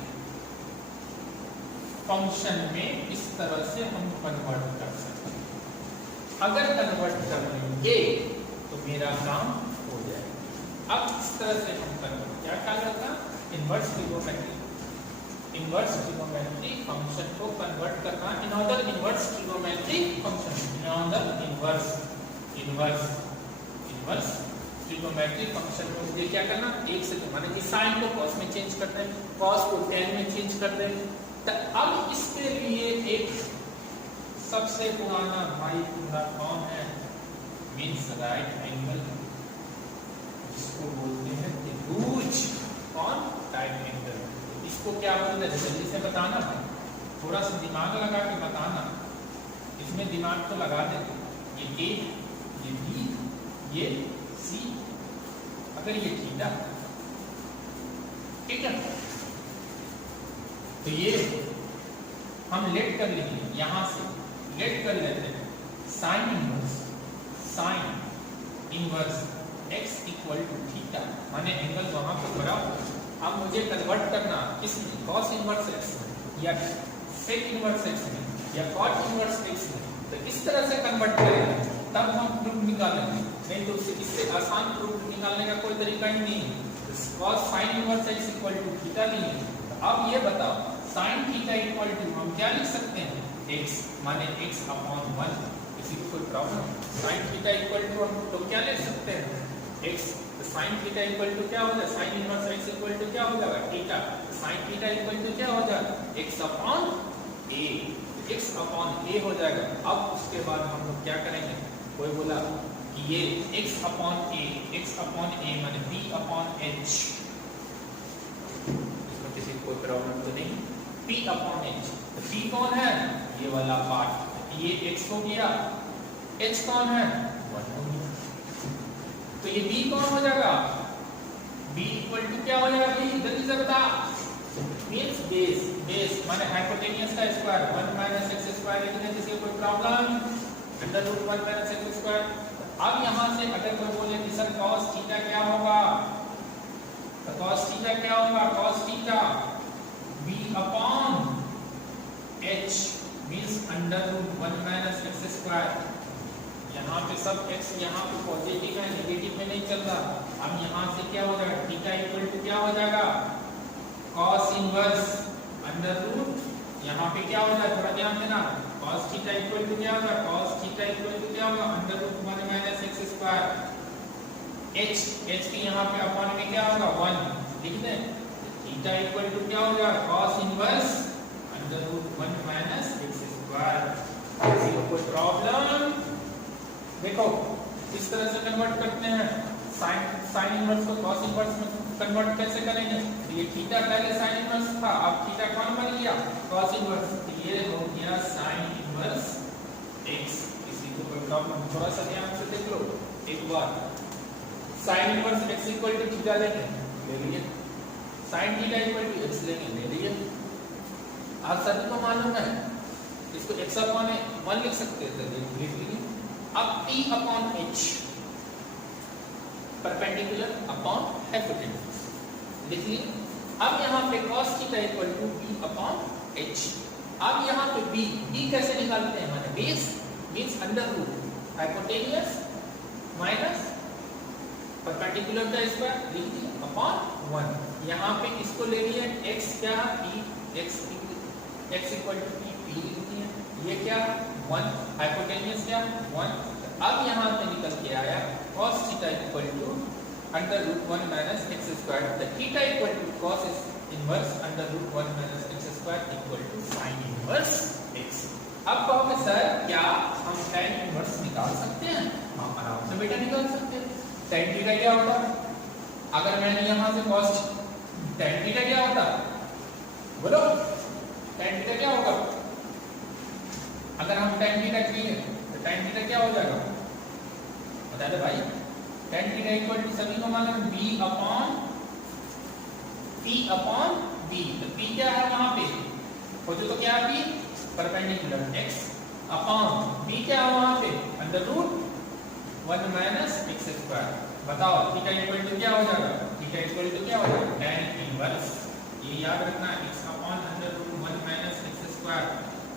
फंक्शन में इस तरह से हम कन्वर्ट कर सकते हैं। अगर कन्वर्ट कर लेंगे तो मेरा काम हो जाएगा। अब इस तरह से हम कन्वर्ट क्या रखा, इनवर्स ट्रिगोनोमेट्रिक फंक्शन को कन्वर्ट करना in order inverse trigonometric function, in order inverse trigonometric function को मुझे क्या करना, एक से माने कि साइन को cos में चेंज कर दें, cos को tan में चेंज कर दें। तो अब इसके लिए एक सबसे पुराना भाई पूरा कौन है, मीन्स राइट एंगल, जिसको बोलते हैं त्रिभुज, कौन, राइट एंगल। इसको क्या बोलते हैं, जल्दी से बताना, थोड़ा सा दिमाग लगा के बताना, इसमें दिमाग तो लगा देते, ये A, ये B, ये C, अगर ये थीटा, ठीक है, तो ये हम लेट कर लेंगे, यहां से लेट कर लेते हैं sine inverse x equal to theta, माने एंगल वहां पर बराबर। अब मुझे कन्वर्ट करना किसमें, cos इनवर्स x में, या sec इनवर्स x में, या cot इनवर्स x में। तो इस तरह से कन्वर्ट करेंगे तब हम प्रूफ निकालेंगे, नहीं तो इससे आसान प्रूफ निकालने का कोई तरीका ही नहीं है। cos sin inverse x equal to theta नहीं है। तो अब ये बताओ sin थीटा इक्वल टू हम क्या लिख सकते हैं, x, माने x अपॉन 1। किसी को कोई problem, sin theta equal to हम तो क्या लिख सकते हैं, x, तो sin थीटा इक्वल टू क्या हो जाएगा, sin inverse x equal to क्या हो जाएगा, थीटा, तो sin थीटा इक्वल टू क्या हो जाएगा, x upon a, x upon a हो जाएगा। अब उसके बाद हम लोग क्या करेंगे, कोई बोला कि ये x अपॉन a माने b अपॉन h, इसमें किसी को कोई प्रॉब्लम तो नहीं, p अपॉन h, तो p कौन है, ये वाला पार्ट, ये x हो गया, h कौन है, 1 हो गया। तो ये b कौन हो जाएगा, b इक्वल टू क्या हो जाएगा, b जल्दी से बता, मींस बेस माने हाइपोटेन्यूज का स्क्वायर, 1 माइनस x स्क्वायर, लिखने किसी कोई problem, under root 1 minus x square. अब यहां से अगर कोई बोले कि सर cos थीटा क्या होगा, तो cos थीटा क्या होगा, cos theta b upon h means under root 1 minus square. यहाँ पे सब x यहाँ पे पॉजिटिव है, नेगेटिव में नहीं चल रहा। अब यहाँ से क्या हो जाएगा, थीटा इक्वल टू क्या हो जाएगा, cos इनवर्स अंडर रूट, यहाँ पे क्या हो जाएगा थोड़ा ध्यान देना, cos थीटा इक्वल टू क्या होगा, cos थीटा इक्वल टू क्या होगा, under root 1 minus x square. h के यहाँ पे अपॉन में क्या होगा 1 लिख दें, थीटा इक्वल टू क्या हो जाएगा, cos inverse under root 1 minus x square. कोई प्रॉब्लम? देखो इस तरह से कन्वर्ट करते हैं, साइन इनवर्स को कॉस इनवर्स में कन्वर्ट कैसे करेंगे, तो ये थीटा पहले साइन इनवर्स था, अब थीटा कौन बन गया, कॉस इनवर्स, तो ये हो गया साइन इनवर्स x। किसी को कोई प्रॉब्लम? थोड़ा सा ध्यान से देख लो एक बार, sine inverse x equal to theta लेंगे, ले लिए, sine theta equal to x लेंगे, ले लिए। आप सभी को मालूम है इसको x अपॉन 1 लिख सकते थे, लिख लीजिए। अब p upon h perpendicular upon hypotenuse लिख ली। अब यहाँ पे cos theta equal to p upon h। अब यहाँ पे b कैसे निकालते हैं, माने base means under root hypotenuse minus perpendicular का स्क्वायर लिख दिया अपॉन 1। यहाँ पे इसको ले लिए x क्या p x equal to p लिख दिया, ये क्या 1 हाइपोटेन्यूज क्या 1। अब यहाँ से निकल के आया cos theta equal to under root 1 minus x square, the theta equal to cos inverse under root 1 minus x square equal to sin inverse x। अब कहोगे सर क्या हम tan इनवर्स निकाल सकते हैं? हाँ आराम से बेटा निकाल सकते हैं। tan थीटा क्या होता, अगर मैंने यहाँ से cos tan थीटा क्या होता, बोलो tan थीटा क्या होगा, अगर हम tan थीटा किए तो tan थीटा क्या हो जाएगा, बता दे भाई। tan थीटा इक्वल टू सभी को मालूम b upon p upon b, तो p क्या है वहां पे, खोजो तो क्या है p perpendicular x upon b क्या है वहां पे under root 1 minus x square. बताओ थीटा इक्वल टू क्या हो जाएगा, थीटा इक्वल टू क्या हो जाएगा tan इनवर्स, ये याद रखना x upon under root 1 minus x square,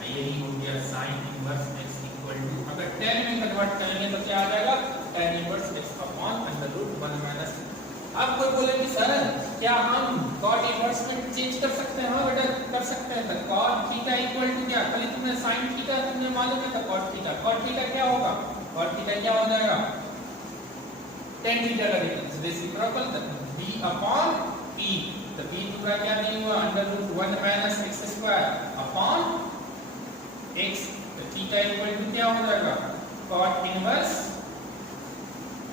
यही हो गया sin inverse x equal to, अगर tan में कन्वर्ट करेंगे तो क्या आ जाएगा tan inverse x upon under root 1 minus. अब कोई बोले कि सर क्या हम cot इनवर्स में चेंज कर सकते हैं? हाँ बेटा कर सकते हैं। तो cot थीटा इक्वल टू क्या, खाली तुमने sin थीटा तुमने मालूम है, तो cot थीटा क्या होगा, cot थीटा क्या हो जाएगा tan थीटा का रेसिप्रोकल b अपॉन p, तो b पूरा क्या नहीं हुआ under root 1 minus x square upon x, तो थीटा इक्वल टू क्या हो जाएगा cot inverse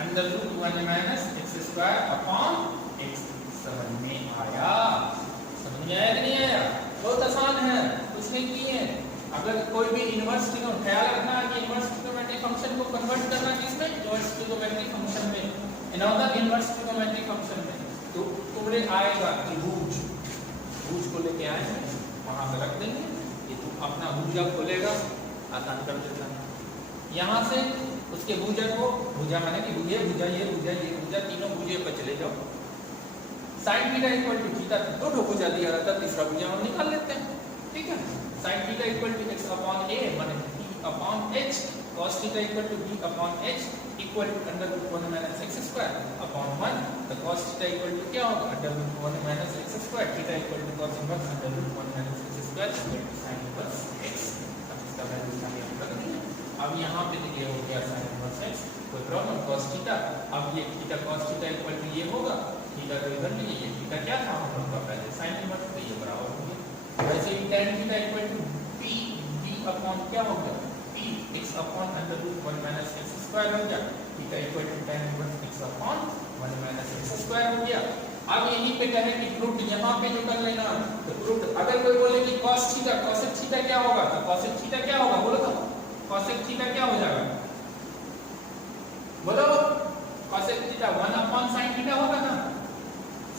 under root 1 minus x square upon x। समझ में आया? समझ में आया कि नहीं आया? बहुत आसान है, कुछ नहीं किए। अगर कोई भी इनवर्स ख्याल रखना है कि इनवर्स ट्रिग्नोमेट्रिक फंक्शन को कन्वर्ट करना किसमें, इनवर्स ट्रिग्नोमेट्रिक फंक्शन में, अनदर इनवर्स ट्रिग्नोमेट्रिक फंक्शन में, तो तुम्हारे आएगा त्रिभुज, भुज को लेके आए वहां पे रख देंगे, ये तो अपना भुजा खोलेगा आसान कर देता है। यहाँ से उसके भुजा को, भुजा माने कि भुजा ये भुजा तीनों भुजे पर चले जाओ। sin theta equal to theta, दो भुजा दिया रहता, तीसरा भुजा हम निकाल लेते हैं, ठीक है। sin theta equal to x upon a माने b upon h, cos theta equal to b upon h equal to under root 1 minus x square upon 1, तो cos थीटा इक्वल टू क्या होगा under root 1 minus x square, theta equal to cos inverse under root 1 minus x square equal to sin inverse x। अब इसका value सारी हम रख दिए। अब यहाँ पे ये हो गया sin इनवर्स x, कोई प्रॉब्लम cos थीटा, अब ये theta cos theta equal to ये होगा, थीटा तो इधर लिए, ये थीटा क्या था हम लोग का पहले sin इनवर्स, तो ये बराबर हो गया। वैसे ही tan theta equal to p upon क्या हो गया p x upon under root 1 minus x square हो गया, theta equal to tan inverse x upon 1 minus x square हो गया। अब यहीं पे कहे कि फ्रूट यहाँ पे निकल लेना, तो फ्रूट अगर कोई बोले कि cos थीटा cosec थीटा क्या होगा, तो cosec थीटा क्या होगा बोलो तो, cosec थीटा क्या हो जाएगा बोलो, cosec theta 1 upon sin theta होगा ना,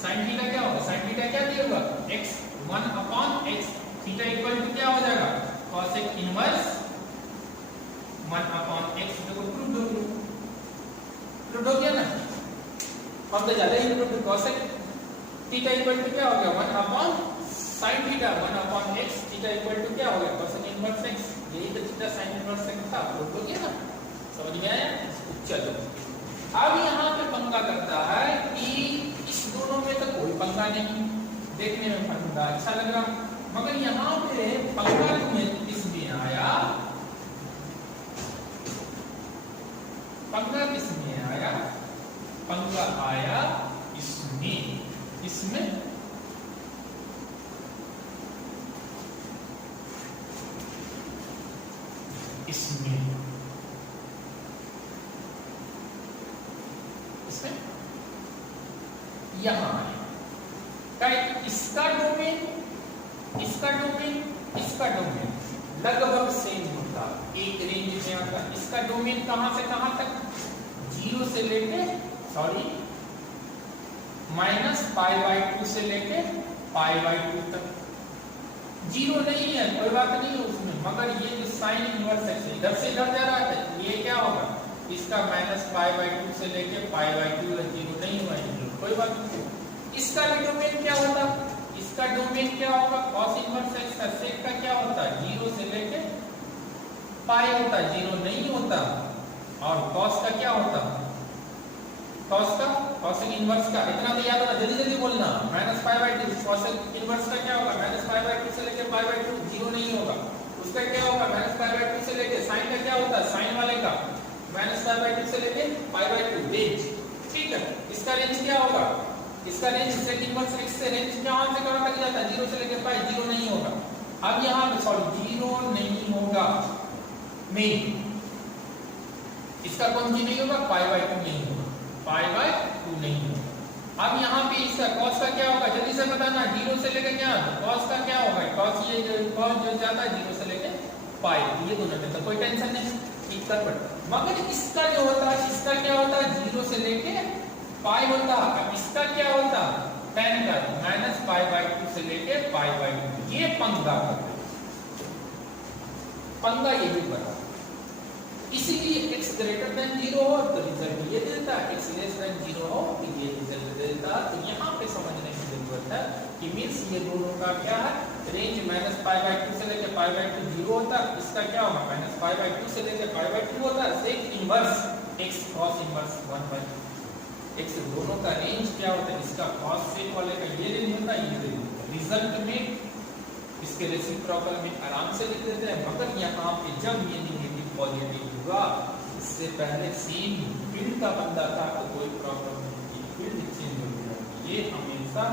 sin थीटा क्या होगा, sin थीटा क्या दिया होगा x 1 upon x, theta equal to क्या हो जाएगा cosec इनवर्स 1 अपॉन x। देखो प्रूफ हो गया ना, हम तो ज्यादा ही proof. cosec theta equal to क्या हो गया 1 upon sin theta 1 upon x, theta equal to क्या हो गया cosec इनवर्स x। यही तो थीटा साइन इनवर्स सेक था, प्रूव हो गया ना, समझ में आया? चलो अब यहाँ पे पंगा करता है कि इस दोनों में तो कोई पंगा नहीं, देखने में पंगा अच्छा लग रहा, मगर यहाँ पे पंगा तुम्हें किसमें आया? पंगा किसमें आया? पंगा आया इसमें, इसमें इसमें इसमें यहां इसका डोमेन, इसका डोमेन, इसका डोमेन लगभग सेम होता, एक रेंज में आता। इसका डोमेन कहां से कहां तक? 0 से लेके -π/2 से लेके π/2 तक। 0 नहीं है, कोई बात नहीं है उसमें, मगर ये जो साइन इनवर्स है इधर से इधर जा रहा है, ये क्या होगा? इसका -π/2 से लेके π/2 तक 0 नहीं हुआ है, कोई बात नहीं। इसका भी डोमेन क्या होता? इसका डोमेन क्या होगा? cos इनवर्स x का सेक का क्या होता है? 0 से लेके पाई होता, 0 नहीं होता। और cos का क्या होता? cos का, cosec इनवर्स का इतना तो याद होगा, जल्दी जल्दी बोलना। -π/2 cosec इनवर्स का क्या होगा? -π/2 से लेके π/2 0 नहीं होगा। उसका क्या होगा? -π/2 से लेके sin का क्या होता है? sin वाले का -π/2 से लेके π/2 रेंज, ठीक है। इसका रेंज क्या होगा? इसका रेंज सेक इनवर्स x से रेंज कहां से कहां तक जाता है? 0 से लेके पाई, 0 नहीं होगा। अब यहां पे 0 नहीं होगा, नहीं, इसका कौन सी नहीं होगा? π/2 नहीं होगा, π/2 नहीं होगा। अब यहाँ पे इसका cos का क्या होगा? जल्दी से बताना। 0 से लेके क्या? cos का क्या होगा? cos ये जो cos जो जाता है 0 से लेके पाई, ये दोनों में तो कोई टेंशन नहीं, ठीक कर बट। मगर इसका जो होता है, इसका क्या होता है? 0 से लेके पाई होता। अब इसका क्या होता? tan का -π/2 से लेके π/2। ये पंगा पंगा ये भी बता, इसीलिए x ग्रेटर देन 0 हो तो रिजल्ट ये देता, x लेस देन 0 हो तो ये रिजल्ट देता। तो यहाँ पे समझने की जरूरत है कि मींस ये दोनों का क्या है? रेंज -π/2 से लेके π/2 0 होता, इसका क्या होगा? -π/2 से लेके π/2 होता। Sec inverse x cos inverse 1/2 x, दोनों का रेंज क्या होता है? इसका cos सेक वाले का ये रेंज होता है, ये रेंज होता है। रिजल्ट में इसके रेसिप्रोकल में आराम से लिख देते हैं, मगर यहाँ पे जब ये नेगेटिव पॉजिटिव हुआ, इससे पहले सेम फील्ड का बंदा था तो कोई प्रॉब्लम नहीं थी, फील्ड चेंज हो गया। ये हमेशा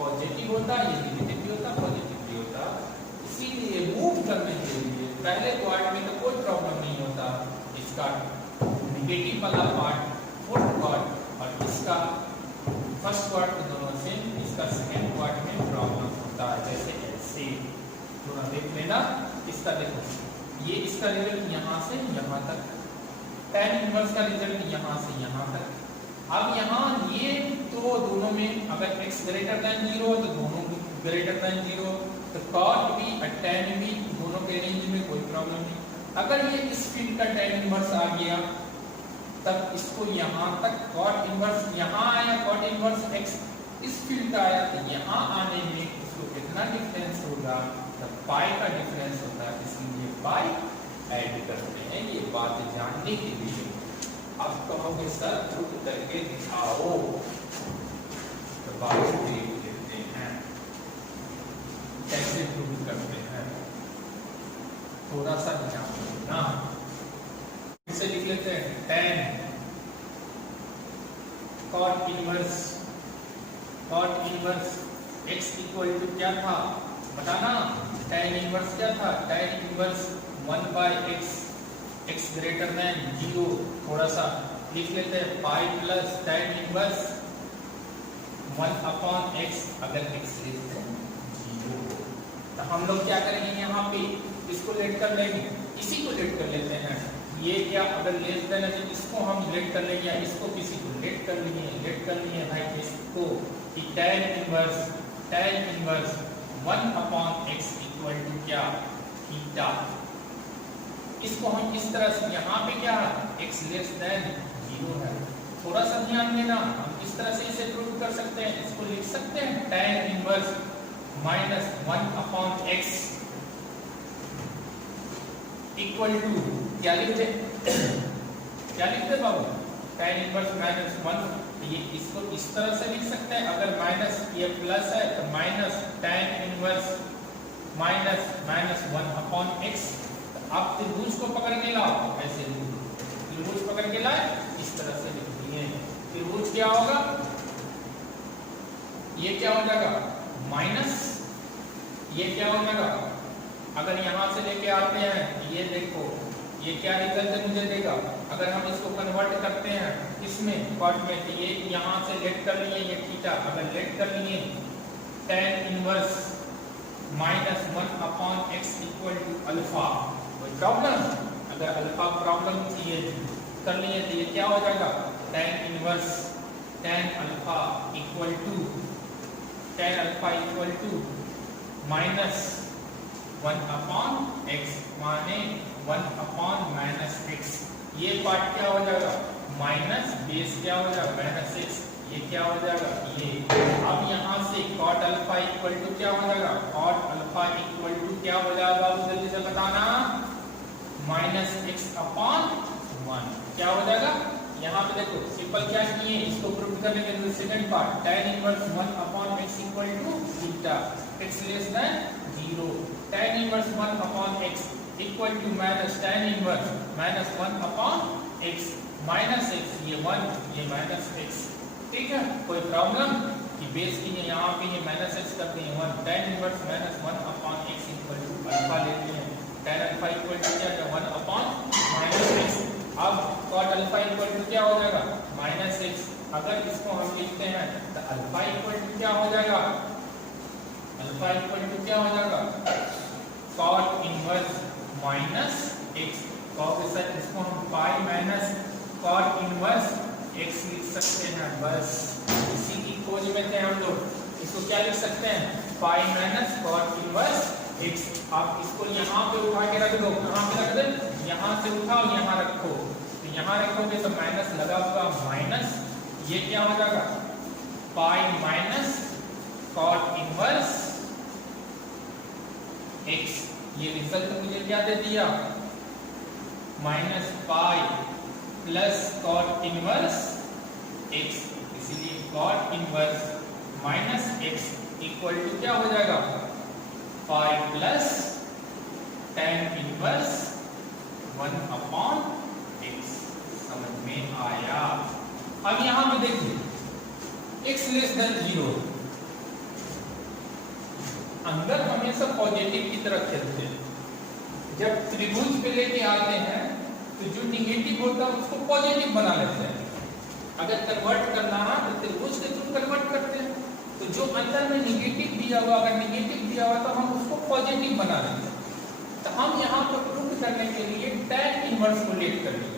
पॉजिटिव होता, ये नेगेटिव भी होता, पॉजिटिव भी होता। इसीलिए मूव करने के लिए पहले क्वार्ट में तो कोई प्रॉब्लम नहीं होता, इसका नेगेटिव वाला पार्ट फोर्थ क्वार्ट और इसका फर्स्ट क्वार्ट में दोनों सेम, इसका सेकंड क्वार्ट में प्रॉब्लम होता है। जैसे ऐसे थोड़ा देख लेना। इसका देखो, ये इसका रिजल्ट यहाँ से यहाँ तक, tan इनवर्स का रिजल्ट यहाँ से यहाँ तक। अब यहाँ ये तो दोनों में अगर x ग्रेटर देन 0 तो दोनों ग्रेटर देन 0, तो cot भी और tan भी दोनों के रेंज में कोई प्रॉब्लम नहीं। अगर ये इस फील्ड का tan इनवर्स आ गया तब इसको यहाँ तक cot इनवर्स यहाँ आया, cot इनवर्स x इस फील्ड का आया, तो यहाँ आने में इसको कितना डिफरेंस होगा? तब पाई का डिफरेंस होता है, इसलिए पाई ऐड करते हैं। ये बात जानने के लिए अब कहोगे सर प्रूव करके दिखाओ, तो बात देख लेते हैं कैसे प्रूव करते हैं। थोड़ा सा ध्यान देना, इसे लिख लेते हैं tan cot inverse x equal to क्या था बताना? tan इनवर्स क्या था? tan inverse 1/x, x greater than 0। थोड़ा सा लिख लेते हैं pi plus tan inverse 1/x अगर x लेस देन 0। तो हम लोग क्या करेंगे? यहाँ पे इसको लेट कर लेंगे, इसी को लेट कर लेते हैं। ये क्या अगर लेस देन है तो इसको हम लेट कर लेंगे, या इसको किसी को लेट कर लिए भाई इसको कि tan inverse 1/x equal to क्या? थीटा। इसको हम इस तरह से, यहाँ पे क्या है? x लेस देन 0 है। थोड़ा सा ध्यान देना, हम इस तरह से इसे प्रूव कर सकते हैं। इसको लिख सकते हैं tan inverse -1/x equal to क्या लिखते बाबू, tan इनवर्स माइनस 1। ये इसको इस तरह से लिख सकते हैं, अगर माइनस ये प्लस है तो minus tan inverse minus 1/x। आप त्रिभुज को पकड़ के लाओ, ऐसे त्रिभुज पकड़ के लाए, इस तरह से लिख दिए। त्रिभुज क्या होगा, ये क्या हो जाएगा माइनस, ये क्या हो जाएगा, अगर यहां से लेके आते हैं ये देखो ये क्या रिजल्ट मुझे देगा, अगर हम इसको कन्वर्ट करते हैं इसमें कॉट में, तो ये यहां से लेट कर लिए ये थीटा, अगर लेट कर लिए tan inverse minus 1/x equal to alpha. कोई प्रॉब्लम, अगर अल्फा प्रॉब्लम ये कर लिए तो ये क्या हो जाएगा tan inverse tan alpha equal to minus 1/x माने 1/-x। ये पार्ट क्या हो जाएगा माइनस, बेस क्या हो जाएगा -x, ये क्या हो जाएगा ये। अब यहाँ से cot अल्फा इक्वल टू क्या हो जाएगा, cot अल्फा इक्वल टू क्या हो जाएगा, जल्दी से बताना, -x/1 क्या हो जाएगा। यहाँ पे देखो सिंपल क्या किए, इसको प्रूव करने के लिए second part tan inverse 1/x equal to theta, x less than 0, tan inverse 1/x equal to minus tan inverse minus 1/x minus x, ये 1 ये माइनस x। ठीक है, कोई प्रॉब्लम कि बेस की यहाँ पे ये माइनस x करते हैं 1, tan inverse minus 1/x equal to alpha लेते हैं, tan अल्फा इक्वल टू क्या है 1/-x। अब cot अल्फा इक्वल टू क्या हो जाएगा -x। अगर इसको हम लिखते हैं तो अल्फा इक्वल टू क्या हो जाएगा, अल्फा इक्वल टू क्या हो जाएगा cot इनवर्स -x। इसको हम पाई माइनस cot इनवर्स x लिख सकते हैं, बस इसी की खोज में थे हम लोग। इसको क्या लिख सकते हैं pi minus cot inverse x। आप इसको यहाँ पे उठा के रख दो, कहाँ पे रख दे, यहाँ से उठाओ यहाँ रखो, तो यहाँ रखोगे तो माइनस लगा हुआ माइनस, ये क्या हो जाएगा pi minus cot inverse x। ये रिजल्ट मुझे क्या दे दिया minus pi plus cot inverse x, इसीलिए cot inverse minus x equal to क्या हो जाएगा pi plus tan inverse 1/x। समझ में आया। अब यहां पे देखिए x लेस देन 0, अंदर हमेशा पॉजिटिव की तरफ चलते हैं, जब त्रिभुज पे लेके आते हैं तो जो निगेटिव होता है उसको पॉजिटिव बना लेते हैं। अगर कन्वर्ट करना है तो त्रिभुज के थ्रू कन्वर्ट करते हैं, तो जो अंदर में निगेटिव दिया हुआ, अगर निगेटिव दिया हुआ तो हम उसको पॉजिटिव बना लेते हैं। तो हम यहाँ पर प्रूव करने के लिए tan इनवर्स को लेट कर लिए,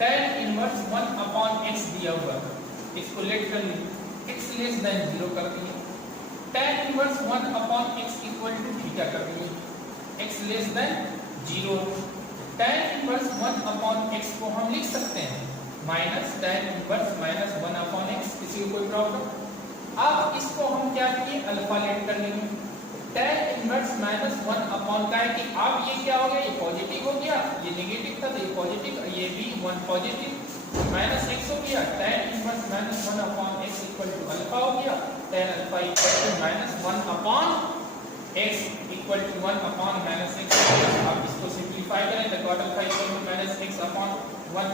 tan इनवर्स 1/x दिया हुआ, इसको लेट कर लिए, x लेस देन 0 कर दिए, tan inverse 1/x equal to theta कर दिए, x less than 0। tan inverse 1/x को हम लिख सकते हैं minus tan inverse minus 1/x। किसी को कोई प्रॉब्लम। अब इसको हम क्या किए अल्फा लेट कर लेंगे, tan इनवर्स माइनस 1/, कि अब ये क्या हो गया, ये पॉजिटिव हो गया, ये नेगेटिव था तो ये पॉजिटिव, ये भी 1 पॉजिटिव माइनस x हो गया, tan inverse minus 1/x equal to alpha हो गया, tan alpha equal to minus 1/x equal to 1/-x। अब इसको सिंपलीफाई करें तो cot alpha equal to -x/1,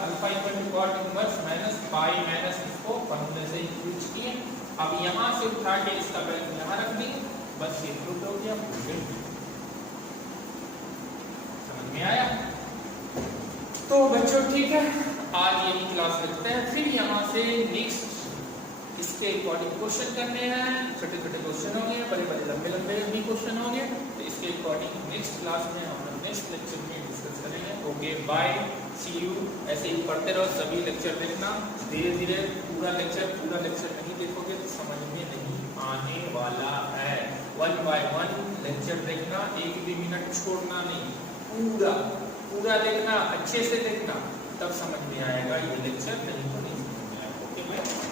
alpha equal to cot inverse minus pi minus, इसको फॉर्मूले से यूज किए। अब यहाँ से उठा के इसका वैल्यू यहाँ रख देंगे, बस ये प्रूव हो गया। समझ में आया। तो बच्चों ठीक है, आज यही क्लास रखते हैं, फिर यहाँ से नेक्स्ट इसके अकॉर्डिंग क्वेश्चन करने हैं। छोटे छोटे क्वेश्चन होंगे, बड़े बड़े लंबे लंबे भी क्वेश्चन होंगे, तो इसके अकॉर्डिंग नेक्स्ट क्लास में हम नेक्स्ट लेक्चर में डिस्कस करेंगे। Okay bye, see you. ऐसे ही पढ़ते रहो, सभी लेक्चर देखना, धीरे धीरे पूरा लेक्चर नहीं देखोगे तो समझ में नहीं आने वाला है। 1 बाय 1 लेक्चर देखना, एक भी मिनट छोड़ना नहीं, पूरा देखना, अच्छे से देखना, तब समझ में आएगा ये लेक्चर, नहीं तो नहीं समझ में आएगा। Okay bye.